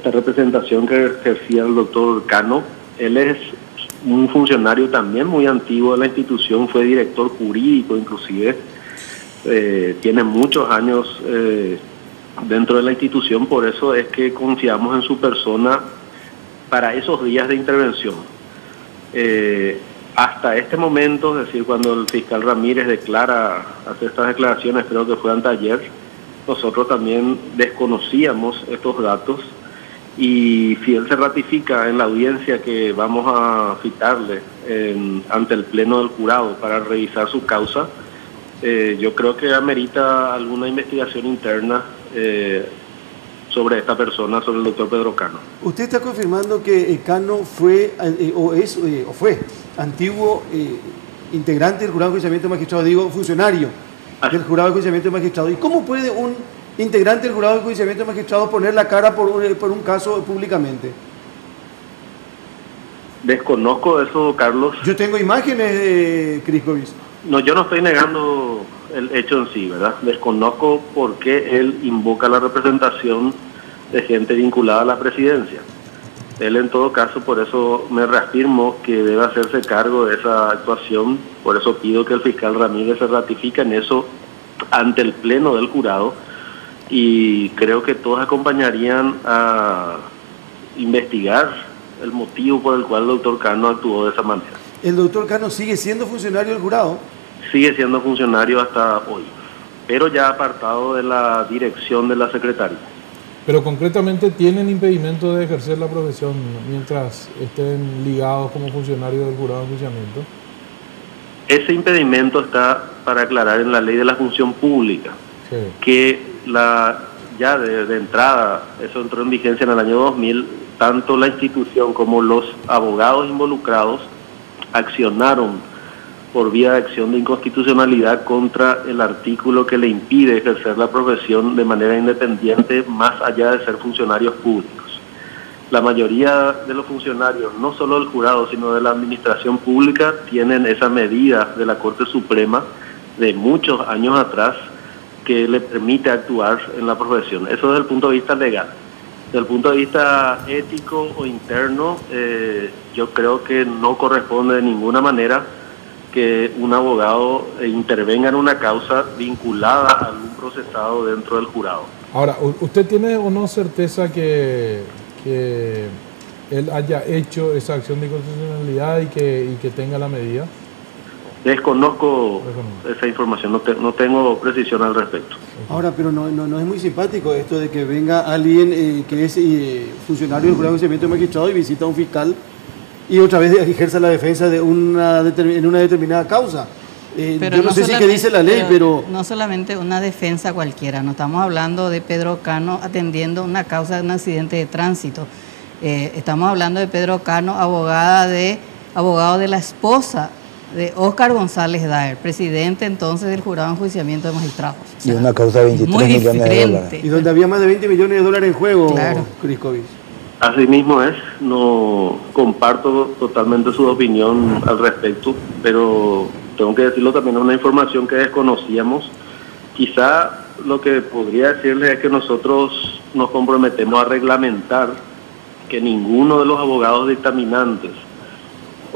representación que ejercía el doctor Cano. Él es un funcionario también muy antiguo de la institución, fue director jurídico inclusive, tiene muchos años dentro de la institución, por eso es que confiamos en su persona para esos días de intervención. Hasta este momento, es decir, cuando el fiscal Ramírez hace estas declaraciones, creo que fue anteayer, nosotros también desconocíamos estos datos, y si él se ratifica en la audiencia que vamos a citarle ante el Pleno del Jurado para revisar su causa, yo creo que amerita alguna investigación interna sobre esta persona, sobre el doctor Pedro Cano. ¿Usted está confirmando que Cano fue o fue antiguo integrante del Jurado de Enjuiciamiento de Magistrados, digo, funcionario del Jurado de Enjuiciamiento de Magistrados? ¿Y cómo puede un integrante del jurado de enjuiciamiento de magistrados poner la cara por un caso públicamente? Desconozco eso, Carlos. Yo tengo imágenes de Criscovis. No, yo no estoy negando el hecho en sí, ¿verdad? Desconozco por qué él invoca la representación de gente vinculada a la presidencia. Él, en todo caso, por eso me reafirmo que debe hacerse cargo de esa actuación. Por eso pido que el fiscal Ramírez se ratifique en eso ante el pleno del jurado, y creo que todos acompañarían a investigar el motivo por el cual el doctor Cano actuó de esa manera. ¿El doctor Cano sigue siendo funcionario del jurado? Sigue siendo funcionario hasta hoy, pero ya apartado de la dirección de la Secretaría. Pero concretamente, ¿tienen impedimento de ejercer la profesión mientras estén ligados como funcionarios del jurado de enjuiciamiento? Ese impedimento está para aclarar en la ley de la función pública, sí, que ya de entrada, eso entró en vigencia en el año 2000, tanto la institución como los abogados involucrados accionaron por vía de acción de inconstitucionalidad contra el artículo que le impide ejercer la profesión de manera independiente más allá de ser funcionarios públicos. La mayoría de los funcionarios, no solo del jurado, sino de la administración pública, tienen esa medida de la Corte Suprema de muchos años atrás que le permite actuar en la profesión. Eso desde el punto de vista legal. Desde el punto de vista ético o interno, yo creo que no corresponde de ninguna manera que un abogado intervenga en una causa vinculada a algún procesado dentro del jurado. Ahora, ¿usted tiene o no certeza que él haya hecho esa acción de inconstitucionalidad y que tenga la medida? Desconozco esa información, no tengo precisión al respecto. Ahora, pero no es muy simpático esto de que venga alguien que es funcionario del jurado de enjuiciamiento de magistrado y visita a un fiscal y otra vez ejerza la defensa en una determinada causa. Yo no sé si qué dice la ley, pero... No solamente una defensa cualquiera, no estamos hablando de Pedro Cano atendiendo una causa de un accidente de tránsito. Estamos hablando de Pedro Cano, abogado de la esposa de Óscar González Daer, presidente entonces del jurado de enjuiciamiento de magistrados. O sea, y una causa de 23 millones de dólares. Y donde había más de 20 millones de dólares en juego, claro. Criscovis. Así mismo es, no comparto totalmente su opinión al respecto, pero tengo que decirlo también, una información que desconocíamos. Quizá lo que podría decirles es que nosotros nos comprometemos a reglamentar que ninguno de los abogados dictaminantes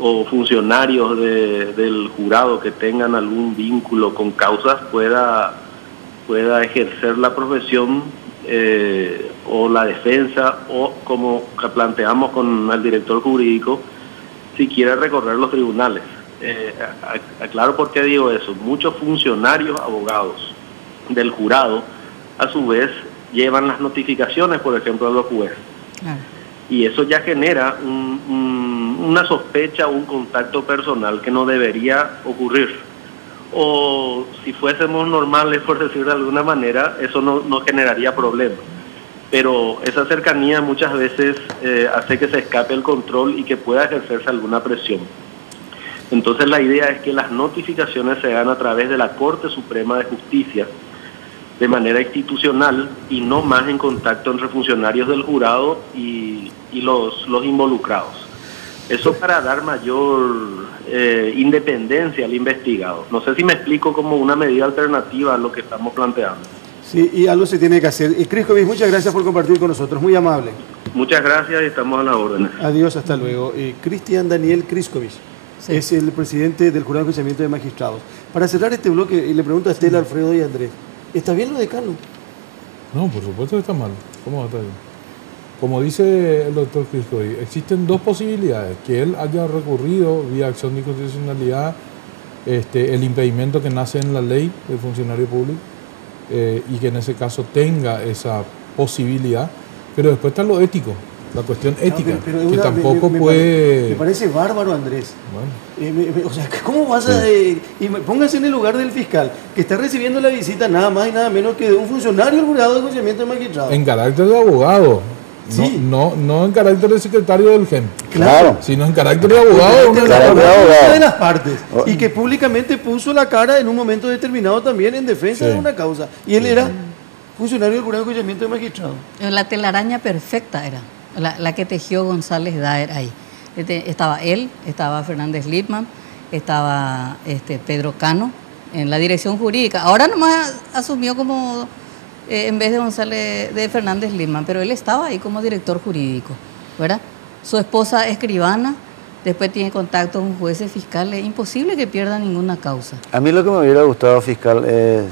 o funcionarios del jurado que tengan algún vínculo con causas pueda ejercer la profesión o la defensa, o como planteamos con el director jurídico, si quiere recorrer los tribunales. Aclaro por qué digo eso. Muchos funcionarios abogados del jurado a su vez llevan las notificaciones, por ejemplo, a los jueces. Claro. Y eso ya genera una sospecha o un contacto personal que no debería ocurrir. O si fuésemos normales, por decirlo de alguna manera, eso no generaría problemas. Pero esa cercanía muchas veces hace que se escape el control y que pueda ejercerse alguna presión. Entonces la idea es que las notificaciones se hagan a través de la Corte Suprema de Justicia, de manera institucional y no más en contacto entre funcionarios del jurado y los involucrados. Eso para dar mayor independencia al investigado. No sé si me explico como una medida alternativa a lo que estamos planteando. Sí, y algo se tiene que hacer. Y Criscovis, muchas gracias por compartir con nosotros, muy amable. Muchas gracias y estamos a la orden. Adiós, hasta luego. Cristian Daniel Criscovis. Sí. Es el presidente del Jurado de Enjuiciamiento de Magistrados. Para cerrar este bloque, le pregunto a Estela, Alfredo y Andrés, ¿está bien lo de Cano? No, por supuesto que está mal. ¿Cómo va a estar bien? Como dice el doctor Criscovis, existen dos posibilidades: que él haya recurrido vía acción de inconstitucionalidad el impedimento que nace en la ley del funcionario público, y que en ese caso tenga esa posibilidad, pero después está lo ético. La cuestión ética, pero que tampoco puede... Me parece bárbaro, Andrés. Bueno. O sea, ¿cómo vas a...? Póngase en el lugar del fiscal, que está recibiendo la visita nada más y nada menos que de un funcionario del jurado de enjuiciamiento de magistrados. En carácter de abogado. Sí. No en carácter de secretario del GEM. Claro. Sino en carácter de abogado. Una de las partes. Y que públicamente puso la cara en un momento determinado también en defensa de una causa. Y él era funcionario del Jurado de Enjuiciamiento de Magistrados. La telaraña perfecta era, la que tejió González Daer ahí. Estaba él, estaba Fernández Lippmann, estaba Pedro Cano en la dirección jurídica. Ahora nomás asumió como, en vez de Fernández Lippmann, pero él estaba ahí como director jurídico, ¿verdad? Su esposa escribana, después tiene contacto con jueces fiscales. Es imposible que pierda ninguna causa. A mí lo que me hubiera gustado, fiscal, es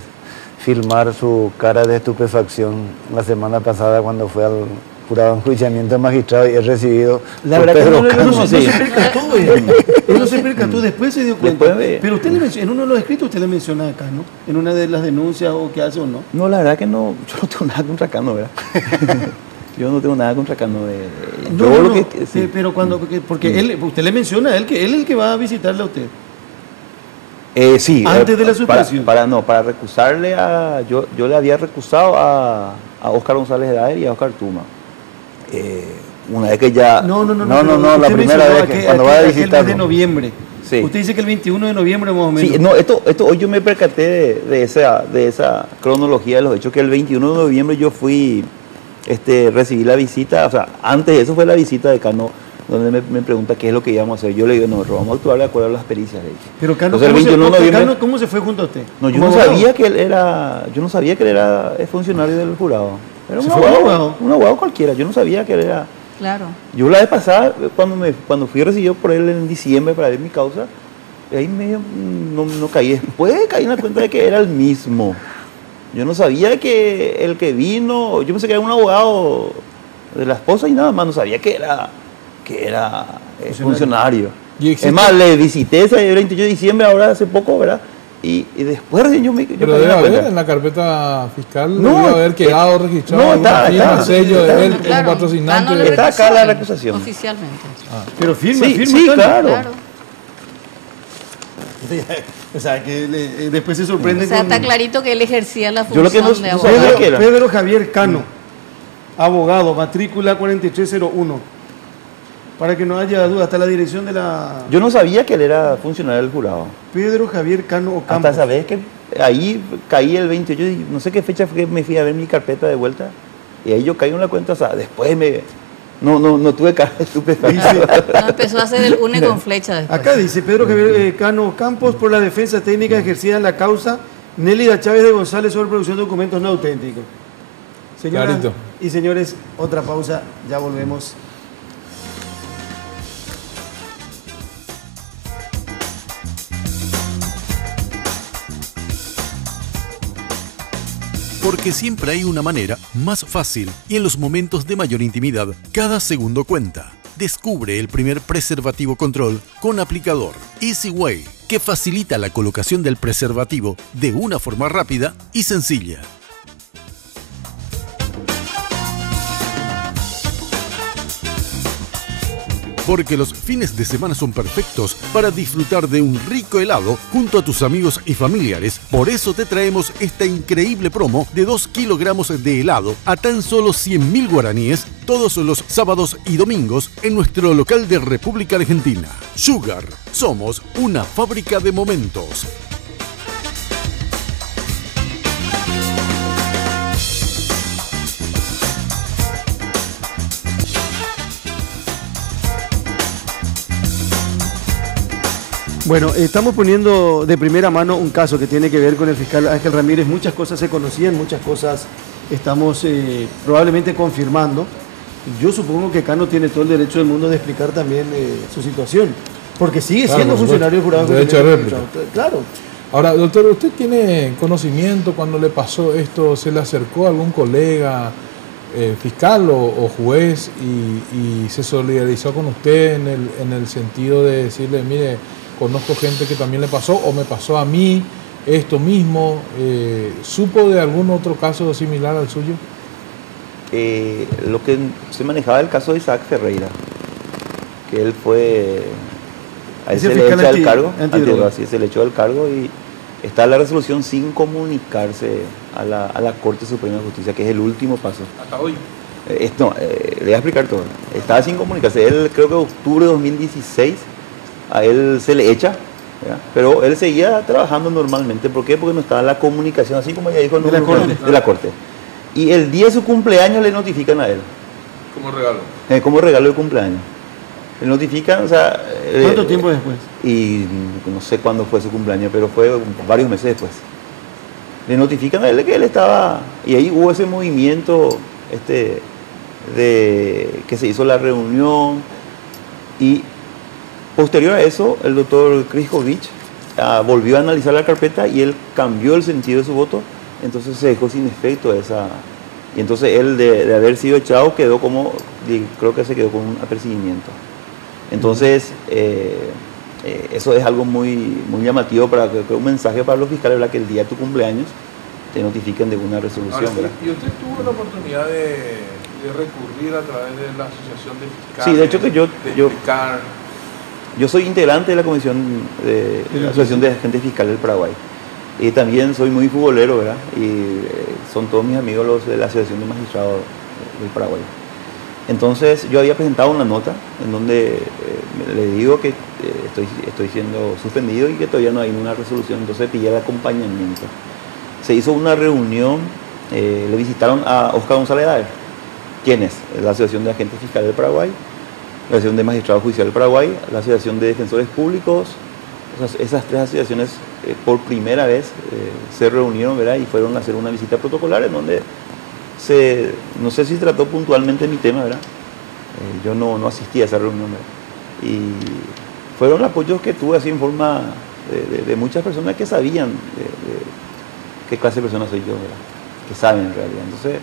filmar su cara de estupefacción la semana pasada cuando fue al Jurado de Enjuiciamiento de Magistrados y he recibido la verdad Pedro que no se percató. Él no se percató, después se dio cuenta. Pero usted en uno de los escritos usted le menciona a Cano, en una de las denuncias o qué hace o no. No, la verdad que no, yo no tengo nada contra Cano, ¿verdad? Yo no tengo nada contra Cano. Sí. Pero porque usted le menciona a él que él es el que va a visitarle a usted. Sí. Antes de la suspensión. Para recusarle yo le había recusado a Óscar González Daer y a Óscar Tuma. Una vez que ya... No, la primera vez que cuando va a visitar. El mes de noviembre. Sí. Usted dice que el 21 de noviembre más o menos. Sí, no, esto hoy yo me percaté de esa cronología de los hechos, que el 21 de noviembre yo fui, recibí la visita, o sea, antes de eso fue la visita de Cano, donde me pregunta qué es lo que íbamos a hacer. Yo le digo, no, vamos a actuar de acuerdo a las pericias de ellos. Pero Cano, ¿cómo se fue junto a usted? No, yo no sabía que él era funcionario del jurado. Era un abogado cualquiera, yo no sabía que él era... Claro. Yo la vez pasada, cuando fui recibido por él en diciembre para ver mi causa, ahí medio no caí. Después caí en la cuenta de que era el mismo. Yo no sabía que el que vino, yo pensé que era un abogado de la esposa y nada más, no sabía que era funcionario. Es más, le visité ese 28 de diciembre, ahora hace poco, ¿verdad? Y después yo pero debe haber en la carpeta fiscal, no, debe haber quedado registrado. No, está sello de él claro, como patrocinante. Está acá la recusación. Oficialmente. Pero firma. Sí, claro. O sea, que después se sorprende. O sea, está clarito que él ejercía la función de abogado. Pedro Javier Cano, abogado, matrícula 4301. Para que no haya duda, hasta la dirección de la... Yo no sabía que él era funcionario del jurado. Pedro Javier Cano Ocampo. Hasta sabes que ahí caí el 28, no sé qué fecha fue que me fui a ver mi carpeta de vuelta, y ahí yo caí en la cuenta, o sea, después no tuve cara de estupefacción. No, empezó a hacer el UNE con flecha después. Acá dice Pedro Javier Cano Campos por la defensa técnica ejercida en la causa Nélida Chávez de González sobre producción de documentos no auténticos. Señoras y señores, otra pausa, ya volvemos. Porque siempre hay una manera más fácil y en los momentos de mayor intimidad, cada segundo cuenta. Descubre el primer preservativo control con aplicador Easy Way, que facilita la colocación del preservativo de una forma rápida y sencilla. Porque los fines de semana son perfectos para disfrutar de un rico helado junto a tus amigos y familiares. Por eso te traemos esta increíble promo de 2 kilogramos de helado a tan solo 100.000 guaraníes todos los sábados y domingos en nuestro local de República Argentina. Sugar, somos una fábrica de momentos. Bueno, estamos poniendo de primera mano un caso que tiene que ver con el fiscal Ángel Ramírez. Muchas cosas se conocían, muchas cosas estamos probablemente confirmando. Yo supongo que Cano tiene todo el derecho del mundo de explicar también su situación, porque sigue siendo funcionario del jurado. Derecho de réplica. Claro. Ahora, doctor, ¿usted tiene conocimiento cuando le pasó esto? ¿Se le acercó a algún colega fiscal o juez y se solidarizó con usted en el sentido de decirle, mire, conozco gente que también le pasó o me pasó a mí esto mismo? ¿Supo de algún otro caso similar al suyo? Lo que se manejaba el caso de Isaac Ferreira, que él fue... A él se le echa el cargo, así se le echó el cargo y está la resolución sin comunicarse a la Corte Suprema de Justicia, que es el último paso. ¿Hasta hoy? Le voy a explicar todo. Estaba sin comunicarse. Él, creo que en octubre de 2016, a él se le echa, ¿verdad? Pero él seguía trabajando normalmente. ¿Por qué? Porque no estaba la comunicación, así como ya dijo, de la Corte. De la Corte. Y el día de su cumpleaños le notifican a él. Como regalo. Como regalo de cumpleaños. Le notifican, o sea... ¿Cuánto tiempo después? Y no sé cuándo fue su cumpleaños, pero fue varios meses después. Le notifican a él que él estaba... Y ahí hubo ese movimiento de que se hizo la reunión. Y posterior a eso, el doctor Kriskovic volvió a analizar la carpeta y él cambió el sentido de su voto. Entonces se dejó sin efecto esa... Y entonces él, de haber sido echado, quedó como... Creo que se quedó con un apercibimiento. Entonces, eso es algo muy, muy llamativo, un mensaje para los fiscales, ¿verdad? Que el día de tu cumpleaños te notifiquen de una resolución. Ahora, ¿verdad? ¿Y usted tuvo la oportunidad de recurrir a través de la Asociación de Fiscales? Sí, de hecho que yo soy integrante de la Comisión de la Asociación de Agentes Fiscales del Paraguay. Y también soy muy futbolero, ¿verdad? Y son todos mis amigos los de la Asociación de Magistrados del Paraguay. Entonces yo había presentado una nota en donde le digo que estoy siendo suspendido y que todavía no hay ninguna resolución, entonces pedí el acompañamiento. Se hizo una reunión, le visitaron a Oscar González Daer. ¿Quién es? La Asociación de Agentes Fiscales del Paraguay, la Asociación de Magistrados Judiciales del Paraguay, la Asociación de Defensores Públicos. Esas tres asociaciones por primera vez se reunieron, ¿verdad? Y fueron a hacer una visita protocolar en donde no sé si trató puntualmente mi tema, ¿verdad? Yo no asistí a esa reunión, ¿verdad? Y fueron apoyos que tuve así en forma de muchas personas que sabían de qué clase de personas soy yo, ¿verdad? Que saben en realidad. Entonces,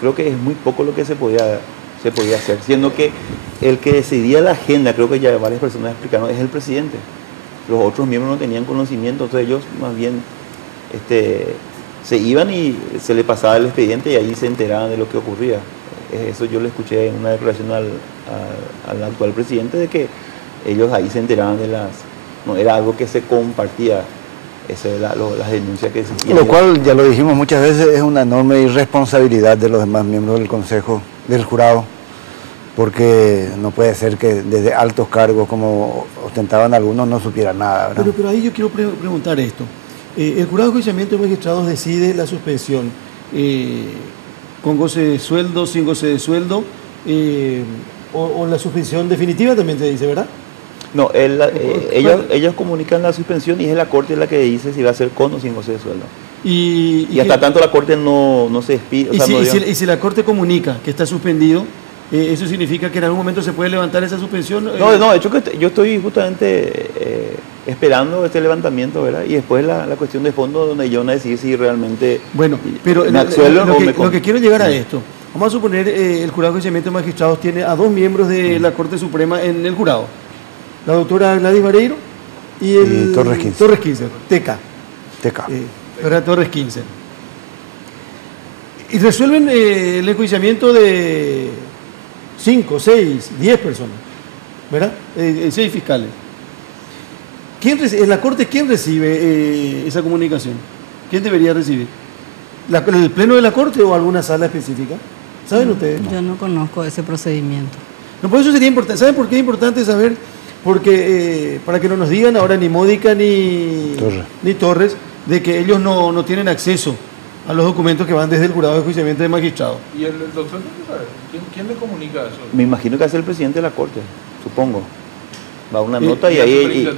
creo que es muy poco lo que se podía hacer, siendo que el que decidía la agenda, creo que ya varias personas explicaron, es el presidente. Los otros miembros no tenían conocimiento, entonces ellos más bien se iban y se le pasaba el expediente y ahí se enteraban de lo que ocurría. Eso yo le escuché en una declaración al actual presidente, de que ellos ahí se enteraban no era algo que se compartía, las denuncias que existían. Lo cual, ya lo dijimos muchas veces, es una enorme irresponsabilidad de los demás miembros del Consejo, del jurado, porque no puede ser que desde altos cargos, como ostentaban algunos, no supieran nada, ¿verdad? Pero ahí yo quiero preguntar esto. El jurado de enjuiciamiento de magistrados decide la suspensión con goce de sueldo, sin goce de sueldo, o la suspensión definitiva también se dice, ¿verdad? No, ellos comunican la suspensión y es la Corte la que dice si va a ser con o sin goce de sueldo. Y hasta tanto la Corte no se despide. Y si la Corte comunica que está suspendido, ¿eso significa que en algún momento se puede levantar esa suspensión? No, de hecho que yo estoy justamente esperando este levantamiento, ¿verdad? Y después la cuestión de fondo donde yo no decidir si realmente pero me absuelven o me... Lo que quiero llegar a esto, vamos a suponer el jurado de enjuiciamiento de magistrados tiene a dos miembros de la Corte Suprema en el jurado, la doctora Gladys Vareiro y el Torres Quince. Torres Quince, TECA. ¿Verdad? Torres Quince. Y resuelven el enjuiciamiento de 5, 6, 10 personas, ¿verdad? 6 fiscales. En la Corte, ¿quién recibe esa comunicación? ¿Quién debería recibir? ¿El Pleno de la Corte o alguna sala específica? ¿Saben ustedes? Yo no conozco ese procedimiento. No, por eso sería importante. ¿Saben por qué es importante saber? Porque para que no nos digan ahora ni Módica ni Torres de que ellos no tienen acceso a los documentos que van desde el jurado de enjuiciamiento de magistrados. ¿Y el doctor quién le comunica eso? Me imagino que hace el presidente de la Corte, supongo. Va una nota y ahí...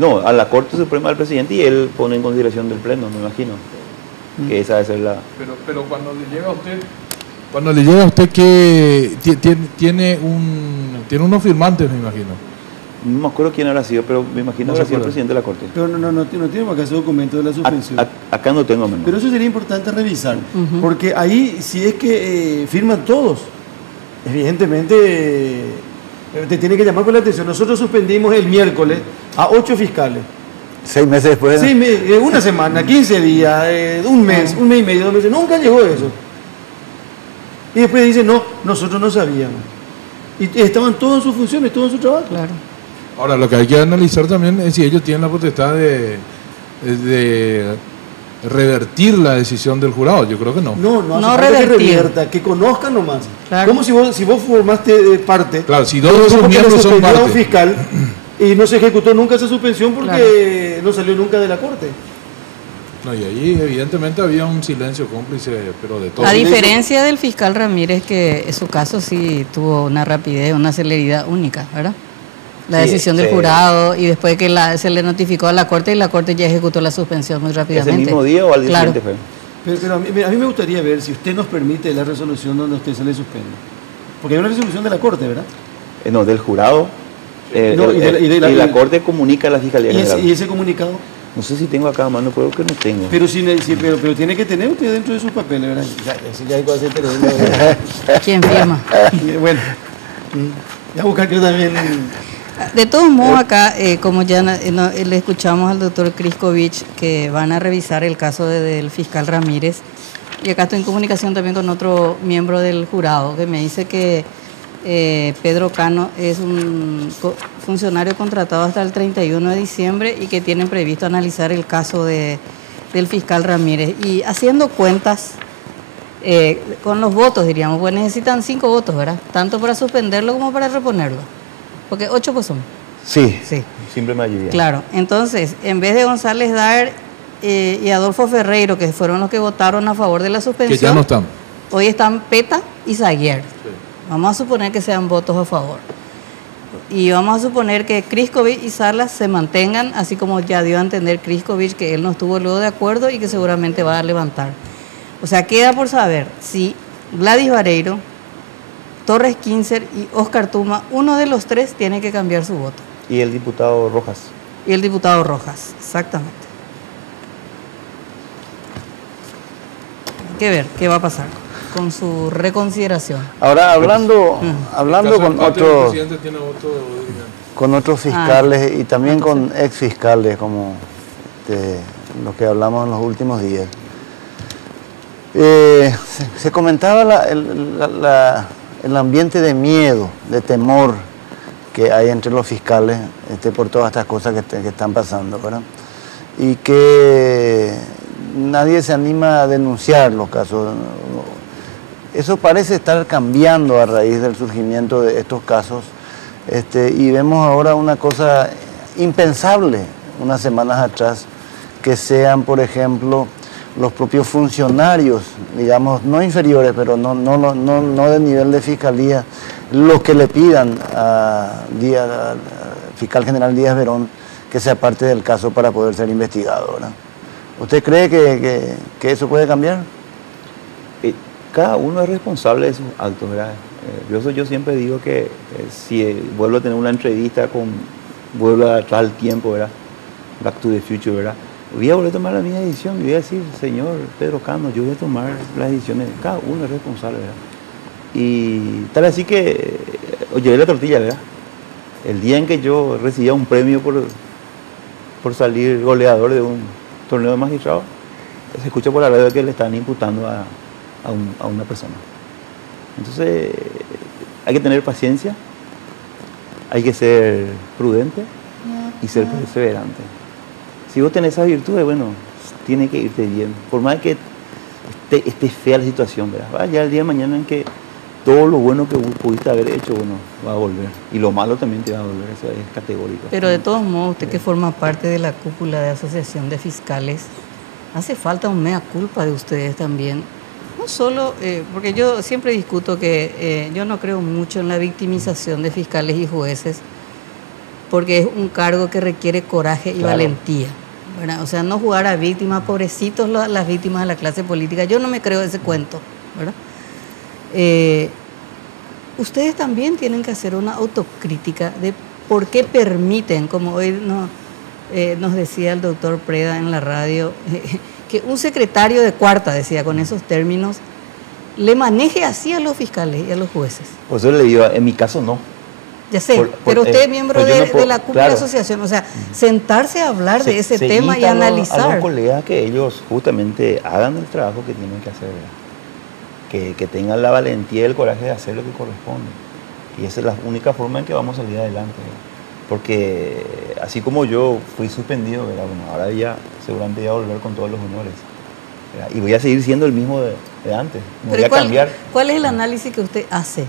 No, a la Corte Suprema del presidente y él pone en consideración del Pleno, me imagino. Que esa debe ser la... Pero cuando le llega a usted que tiene unos firmantes, me imagino. No me acuerdo quién habrá sido, pero me imagino que habrá sido el presidente de la Corte. Pero no tiene acá ese documento de la suspensión. Acá no tengo menos. Pero eso sería importante revisar, porque ahí si es que firman todos, evidentemente te tiene que llamar por la atención. Nosotros suspendimos el miércoles a 8 fiscales. 6 meses después. Sí, una semana, 15 días, un mes y medio, 2 meses. Nunca llegó eso. Y después dicen, no, nosotros no sabíamos. Y estaban todos en sus funciones, todos en su trabajo. Claro. Ahora, lo que hay que analizar también es si ellos tienen la potestad de revertir la decisión del jurado. Yo creo que no. No hace falta que revierta, que conozcan nomás. Claro. Como si vos formaste parte. Claro, si dos de sus miembros son parte. Un fiscal y no se ejecutó nunca esa suspensión porque no salió nunca de la Corte. No, y ahí evidentemente había un silencio cómplice, pero de todo. A diferencia del fiscal Ramírez, que en su caso sí tuvo una rapidez, una celeridad única, ¿verdad? La decisión del jurado y después que se le notificó a la Corte y la Corte ya ejecutó la suspensión muy rápidamente. ¿Ese mismo día o al día siguiente fue? Pero a mí me gustaría ver si usted nos permite la resolución donde usted se le suspende. Porque hay una resolución de la Corte, ¿verdad? No, del jurado. Y la Corte comunica a la Fiscalía General. ¿Y ese comunicado? No sé si tengo acá a mano, creo que no tengo. Pero pero tiene que tener usted dentro de sus papeles, ¿verdad? Ya hay cosas interesantes. ¿Quién firma? Bueno, ya buscar que yo también... De todos modos, acá, como ya le escuchamos al doctor Kriskovich, que van a revisar el caso del fiscal Ramírez, y acá estoy en comunicación también con otro miembro del jurado, que me dice que Pedro Cano es un funcionario contratado hasta el 31 de diciembre y que tienen previsto analizar el caso del fiscal Ramírez. Y haciendo cuentas, con los votos, diríamos, pues necesitan 5 votos, ¿verdad? Tanto para suspenderlo como para reponerlo. Porque 8 pues son. Sí. Simple mayoría. Claro, entonces, en vez de González Daer y Adolfo Ferreiro, que fueron los que votaron a favor de la suspensión, que ya no están. Hoy están Peta y Zaguier. Sí. Vamos a suponer que sean votos a favor. Y vamos a suponer que Kriskovich y Salas se mantengan, así como ya dio a entender Kriskovich que él no estuvo luego de acuerdo y que seguramente va a levantar. O sea, queda por saber si Gladys Vareiro, Torres Kinzer y Oscar Tuma, uno de los 3 tiene que cambiar su voto. Y el diputado Rojas. Y el diputado Rojas, exactamente. Hay que ver qué va a pasar con su reconsideración. Ahora, hablando con otros fiscales y también con ex fiscales, como los que hablamos en los últimos días, se comentaba el ambiente de miedo, de temor que hay entre los fiscales por todas estas cosas que están pasando, ¿verdad? Y que nadie se anima a denunciar los casos. Eso parece estar cambiando a raíz del surgimiento de estos casos, y vemos ahora una cosa impensable unas semanas atrás, que sean, por ejemplo, los propios funcionarios, digamos, no inferiores, pero no de nivel de fiscalía, los que le pidan al fiscal general Díaz Verón que sea parte del caso para poder ser investigado, ¿verdad? ¿Usted cree que eso puede cambiar? Cada uno es responsable de sus actos, ¿verdad? Yo siempre digo que si vuelvo a tener una entrevista vuelvo atrás al tiempo, ¿verdad? Back to the future, ¿verdad? Voy a volver a tomar la misma decisión y voy a decir, señor Pedro Cano, yo voy a tomar las decisiones. Cada uno es responsable, ¿verdad? Y tal así que llevé la tortilla, ¿verdad? El día en que yo recibía un premio por salir goleador de un torneo de magistrado, se escucha por la radio que le están imputando a una persona. Entonces, hay que tener paciencia, hay que ser prudente y ser perseverante. Si vos tenés esas virtudes, bueno, tiene que irte bien. Por más que esté fea la situación, ¿verdad? Va a llegar el día de mañana en que todo lo bueno que pudiste haber hecho, bueno, va a volver. Y lo malo también te va a volver, eso es categórico. Pero de todos modos, usted que forma parte de la cúpula de Asociación de Fiscales, hace falta un mea culpa de ustedes también. No solo, porque yo siempre discuto que yo no creo mucho en la victimización de fiscales y jueces, porque es un cargo que requiere coraje y valentía, ¿verdad? O sea, no jugar a víctimas, pobrecitos las víctimas de la clase política. Yo no me creo ese cuento, ¿verdad? Ustedes también tienen que hacer una autocrítica de por qué permiten, como hoy nos decía el doctor Preda en la radio, que un secretario de cuarta, decía con esos términos, le maneje así a los fiscales y a los jueces. Pues yo le digo, en mi caso no. Ya sé, pero usted es miembro de la cúpula de la asociación, o sea, sentarse a hablar de ese tema y analizar. A los colegas que ellos justamente hagan el trabajo que tienen que hacer, ¿verdad? Que tengan la valentía y el coraje de hacer lo que corresponde. Y esa es la única forma en que vamos a salir adelante, ¿verdad? Porque así como yo fui suspendido, ¿verdad? Bueno, ahora ya seguramente voy a volver con todos los honores, ¿verdad? Y voy a seguir siendo el mismo de antes, no voy a cambiar. ¿Cuál es el análisis que usted hace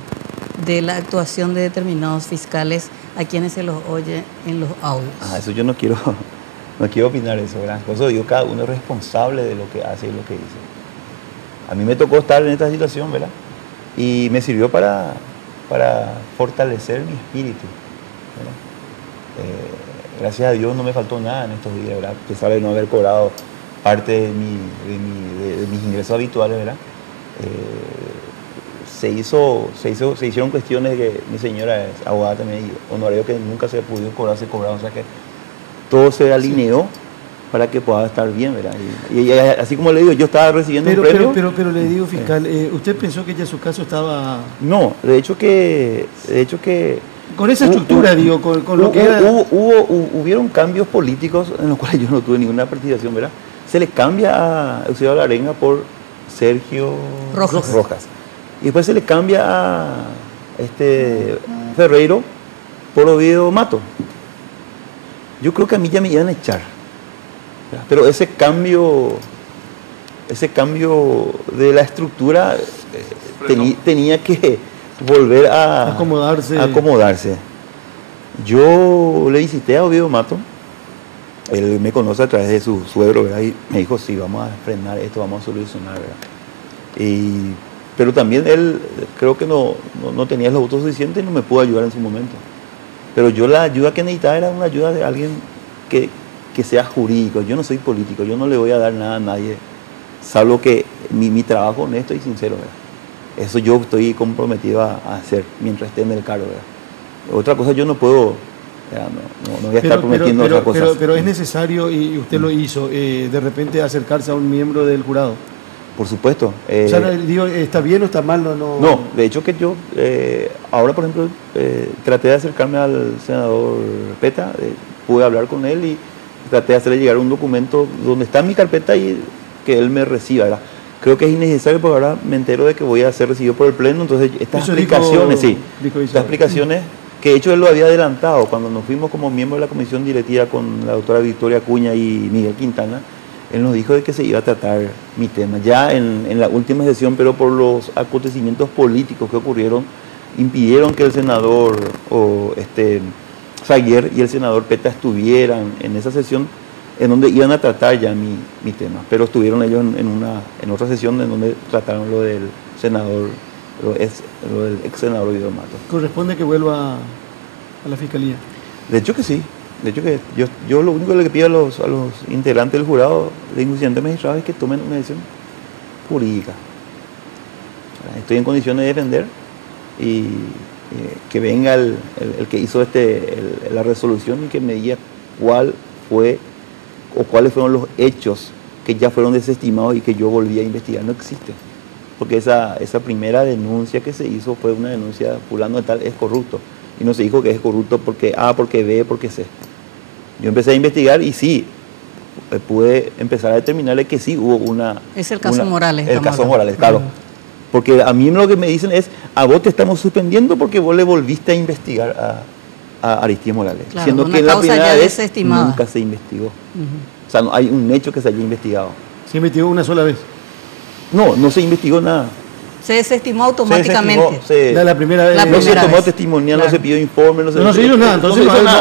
de la actuación de determinados fiscales a quienes se los oye en los audios? Eso yo no quiero no quiero opinar eso, ¿verdad? Por eso digo, cada uno es responsable de lo que hace y lo que dice. A mí me tocó estar en esta situación, ¿verdad? Y me sirvió para fortalecer mi espíritu, ¿verdad? Gracias a Dios no me faltó nada en estos días, ¿verdad? A pesar de no haber cobrado parte de mis ingresos habituales, ¿verdad? Se hicieron cuestiones de que mi señora es abogada también y honorario que nunca se pudo cobrar, se cobraron, o sea que todo se alineó para que pueda estar bien, ¿verdad? Y así como le digo, yo estaba recibiendo un premio. Pero le digo, fiscal, ¿usted pensó que ya su caso estaba...? No, de hecho que con esa estructura, digo, con lo que era... Hubieron cambios políticos en los cuales yo no tuve ninguna participación, ¿verdad? Se le cambia a Eusebio Larenga por Sergio Rojas. Y después se le cambia a Ferreiro por Oviedo Mato. Yo creo que a mí ya me iban a echar. Pero ese cambio de la estructura tenía que volver a acomodarse. Yo le visité a Oviedo Mato. Él me conoce a través de su suegro, ¿verdad? Y me dijo, sí, vamos a frenar esto, vamos a solucionar, ¿verdad? Pero también él creo que no tenía los votos suficientes y no me pudo ayudar en su momento. Pero yo la ayuda que necesitaba era una ayuda de alguien que sea jurídico. Yo no soy político, yo no le voy a dar nada a nadie, salvo que mi trabajo honesto y sincero, ¿verdad? Eso yo estoy comprometido a hacer mientras esté en el cargo, ¿verdad? Otra cosa yo no puedo... No voy a estar prometiendo otras cosas. Pero es necesario, y usted lo hizo, de repente acercarse a un miembro del jurado. Por supuesto. O sea, digo, ¿está bien o está mal? No, de hecho que yo, ahora por ejemplo, traté de acercarme al senador Peta, pude hablar con él y traté de hacerle llegar un documento donde está mi carpeta y que él me reciba, ¿verdad? Creo que es innecesario porque ahora me entero de que voy a ser recibido por el Pleno, entonces estas explicaciones, estas explicaciones... que de hecho él lo había adelantado cuando nos fuimos como miembro de la comisión directiva con la doctora Victoria Acuña y Miguel Quintana. Él nos dijo de que se iba a tratar mi tema ya en la última sesión, pero por los acontecimientos políticos que ocurrieron impidieron que el senador Saguier y el senador Peta estuvieran en esa sesión en donde iban a tratar ya mi tema, pero estuvieron ellos en otra sesión en donde trataron lo del senador, lo del ex senador Oviedo Mato. ¿Corresponde que vuelva a la fiscalía? De hecho que sí. De hecho que yo lo único que le pido a los integrantes del jurado de injusticiantes magistrados es que tomen una decisión jurídica. Estoy en condiciones de defender y que venga el que hizo la resolución y que me diga cuál fue o cuáles fueron los hechos que ya fueron desestimados y que yo volví a investigar. No existe. Porque esa primera denuncia que se hizo fue una denuncia, fulano de tal es corrupto. Y no se dijo que es corrupto porque A, porque B, porque C. Yo empecé a investigar y sí, pude empezar a determinarle que sí hubo una... Es el caso Morales. El caso Morales, claro. Porque a mí lo que me dicen es, a vos te estamos suspendiendo porque vos le volviste a investigar a Aristides Morales. Claro, siendo que en la primera vez nunca se investigó. O sea, no hay un hecho que se haya investigado. ¿Se investigó una sola vez? No se investigó nada. Se desestimó automáticamente. La primera vez. No se tomó testimonial, claro. No se pidió informe, no se hizo nada,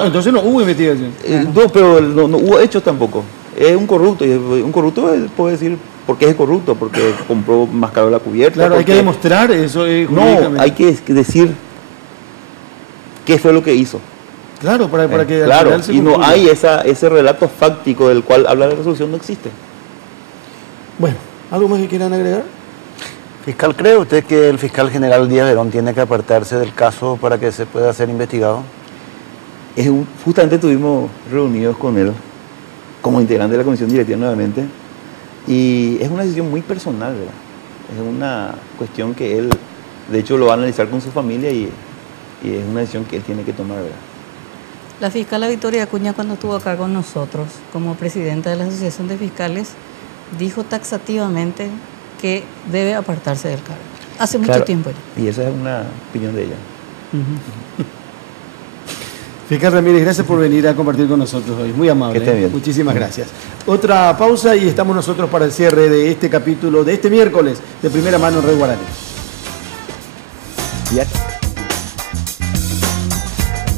entonces no hubo investigación. No, pero no hubo hechos tampoco. Es un corrupto, y un corrupto puede decir por qué es corrupto, porque compró más caro la cubierta. Claro, hay que demostrar eso. No, hay que decir qué fue lo que hizo. Claro, para que... Claro, y no hay ese relato fáctico del cual habla la resolución, no existe. Bueno, ¿algo más que quieran agregar? Fiscal, ¿cree usted que el fiscal general Díaz Verón tiene que apartarse del caso para que se pueda ser investigado? Justamente estuvimos reunidos con él como integrante de la comisión directiva nuevamente y es una decisión muy personal, ¿verdad? Es una cuestión que él, de hecho, lo va a analizar con su familia y es una decisión que él tiene que tomar, ¿verdad? La fiscal Victoria Acuña, cuando estuvo acá con nosotros como presidenta de la Asociación de Fiscales, dijo taxativamente que debe apartarse del cargo. Hace mucho tiempo ya. Y esa es una opinión de ella. Fiscal Ramírez, gracias por venir a compartir con nosotros hoy. Muy amable. Que esté bien. Muchísimas gracias. Otra pausa y estamos nosotros para el cierre de este capítulo de este miércoles de Primera Mano en Red Guaraní.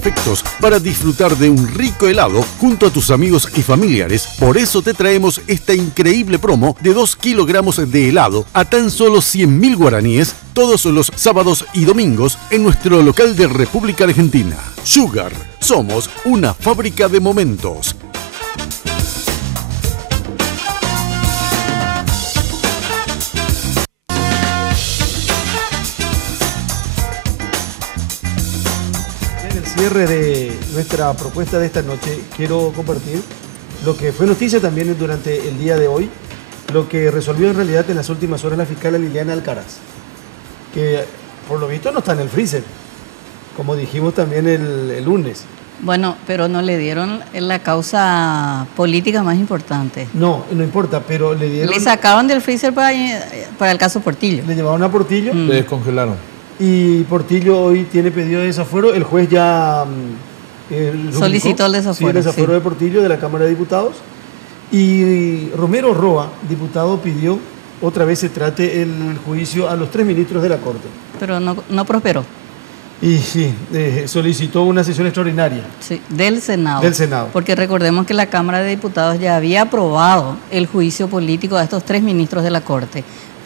perfectos para disfrutar de un rico helado junto a tus amigos y familiares. Por eso te traemos esta increíble promo de 2 kilogramos de helado a tan solo 100.000 guaraníes todos los sábados y domingos en nuestro local de República Argentina. Sugar, somos una fábrica de momentos. Cierre de nuestra propuesta de esta noche, quiero compartir lo que fue noticia también durante el día de hoy, lo que resolvió en realidad en las últimas horas la fiscal Liliana Alcaraz, que por lo visto no está en el freezer, como dijimos también el lunes. Bueno, pero no le dieron la causa política más importante. No importa, pero le dieron... Le sacaron del freezer para el caso Portillo. Le llevaron a Portillo. Le descongelaron. Y Portillo hoy tiene pedido de desafuero. El juez ya solicitó el desafuero. Sí, el desafuero de Portillo de la Cámara de Diputados. Y Romero Roa, diputado, pidió otra vez se trate el juicio a los 3 ministros de la Corte. Pero no prosperó. Y sí, solicitó una sesión extraordinaria. Sí, del Senado. Del Senado. Porque recordemos que la Cámara de Diputados ya había aprobado el juicio político a estos 3 ministros de la Corte.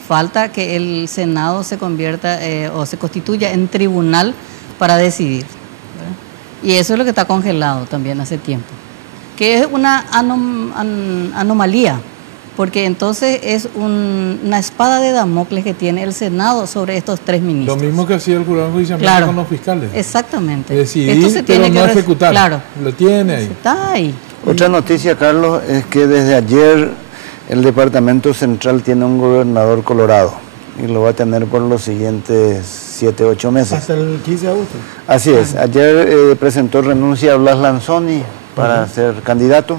Falta que el Senado se convierta o se constituya en tribunal para decidir, ¿verdad? Y eso es lo que está congelado también hace tiempo. Que es una anomalía, porque entonces es una espada de Damocles que tiene el Senado sobre estos 3 ministros. Lo mismo que hacía el jurado enjuiciamiento con los fiscales. Exactamente. Decidir, esto se tiene pero no que ejecutar. Claro. Lo tiene ahí. Está ahí. Otra noticia, Carlos, es que desde ayer el Departamento Central tiene un gobernador colorado y lo va a tener por los siguientes 7, 8 meses. Hasta el 15 de agosto. Así es. Ayer presentó renuncia a Blas Lanzoni para ser candidato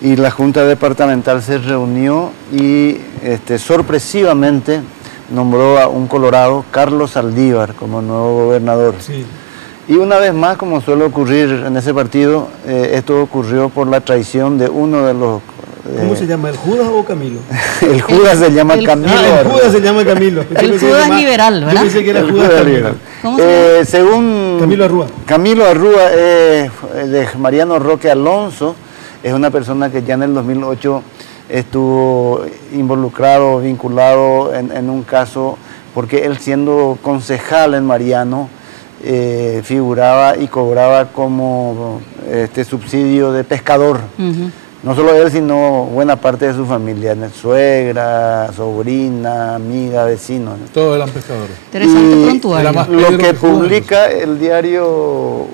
y la Junta Departamental se reunió y sorpresivamente nombró a un colorado, Carlos Saldívar, como nuevo gobernador. Sí. Y una vez más, como suele ocurrir en ese partido, esto ocurrió por la traición de uno de los... ¿Cómo se llama? ¿El Judas o Camilo? El Judas se llama Camilo. El Judas se llama Camilo. El Judas liberal, ¿verdad? Yo pensé que era Judas liberal. ¿Cómo se llama? Según Camilo Arrúa. Camilo Arrúa, de Mariano Roque Alonso, es una persona que ya en el 2008 estuvo involucrado, vinculado en un caso, porque él siendo concejal en Mariano, figuraba y cobraba como subsidio de pescador. No solo él, sino buena parte de su familia, suegra, sobrina, amiga, vecino. Todos eran pescadores. Interesante prontuario. Lo que publica el diario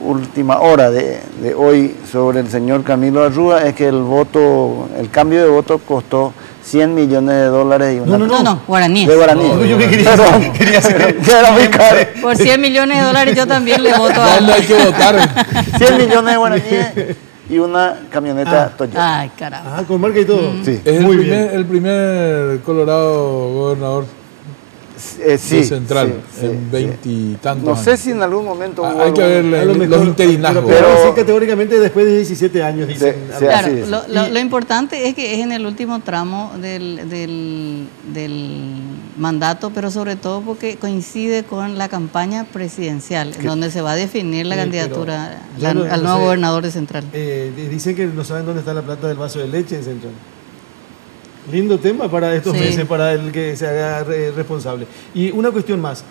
Última Hora de hoy sobre el señor Camilo Arrúa es que el cambio de voto costó $100 millones y una... No, guaraníes. De guaraníes. No, yo quería hacer. Era muy caro. Por $100 millones yo también le voto a... ¿Dónde hay que votar? 100 millones de guaraníes y una camioneta Toyota. Ay, caramba. Ah, con marca y todo. Sí. Es Muy el primer Colorado gobernador Sí, central sí, en 20 y tantos No años. sé si en algún momento hubo hay que ver los interinazgos. Pero sí, categóricamente después de 17 años, dicen. Claro, lo importante es que es en el último tramo del mandato, pero sobre todo porque coincide con la campaña presidencial, donde se va a definir la candidatura al nuevo gobernador de Central. Dicen que no saben dónde está la plata del vaso de leche en Central. Lindo tema para estos meses, para el que se haga responsable. Y una cuestión más.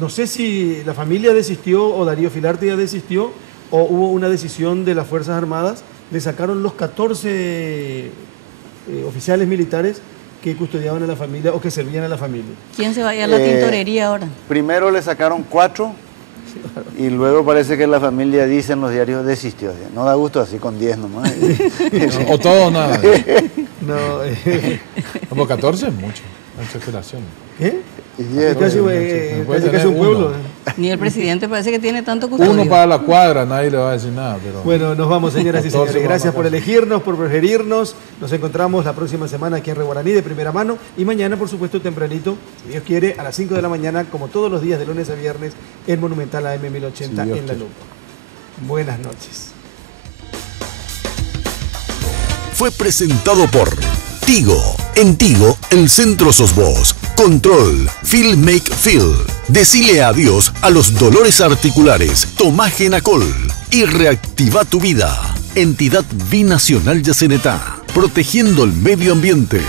No sé si la familia desistió o Darío Filarte ya desistió o hubo una decisión de las Fuerzas Armadas. Le sacaron los 14 oficiales militares que custodiaban a la familia o que servían a la familia. ¿Quién se va a ir a la tintorería ahora? Primero le sacaron 4 y luego parece que la familia dice en los diarios desistió. No da gusto así con 10 nomás. O todo o nada. No, Como 14 es mucha exageración. ¿Qué? Casi un pueblo. Ni el presidente parece que tiene tanto custodio. Uno para la cuadra, nadie le va a decir nada. Pero bueno, nos vamos, señoras y señores. Gracias por elegirnos, por preferirnos. Nos encontramos la próxima semana aquí en Reguaraní de primera mano. Y mañana, por supuesto, tempranito, si Dios quiere, a las 5 de la mañana, como todos los días de lunes a viernes, en Monumental AM 1080 en La Lupa. Buenas noches. Fue presentado por Tigo. En Tigo, el centro sos vos. Control, Feel Make Feel. Decile adiós a los dolores articulares. Toma Genacol y reactiva tu vida. Entidad Binacional Yacenetá, protegiendo el medio ambiente.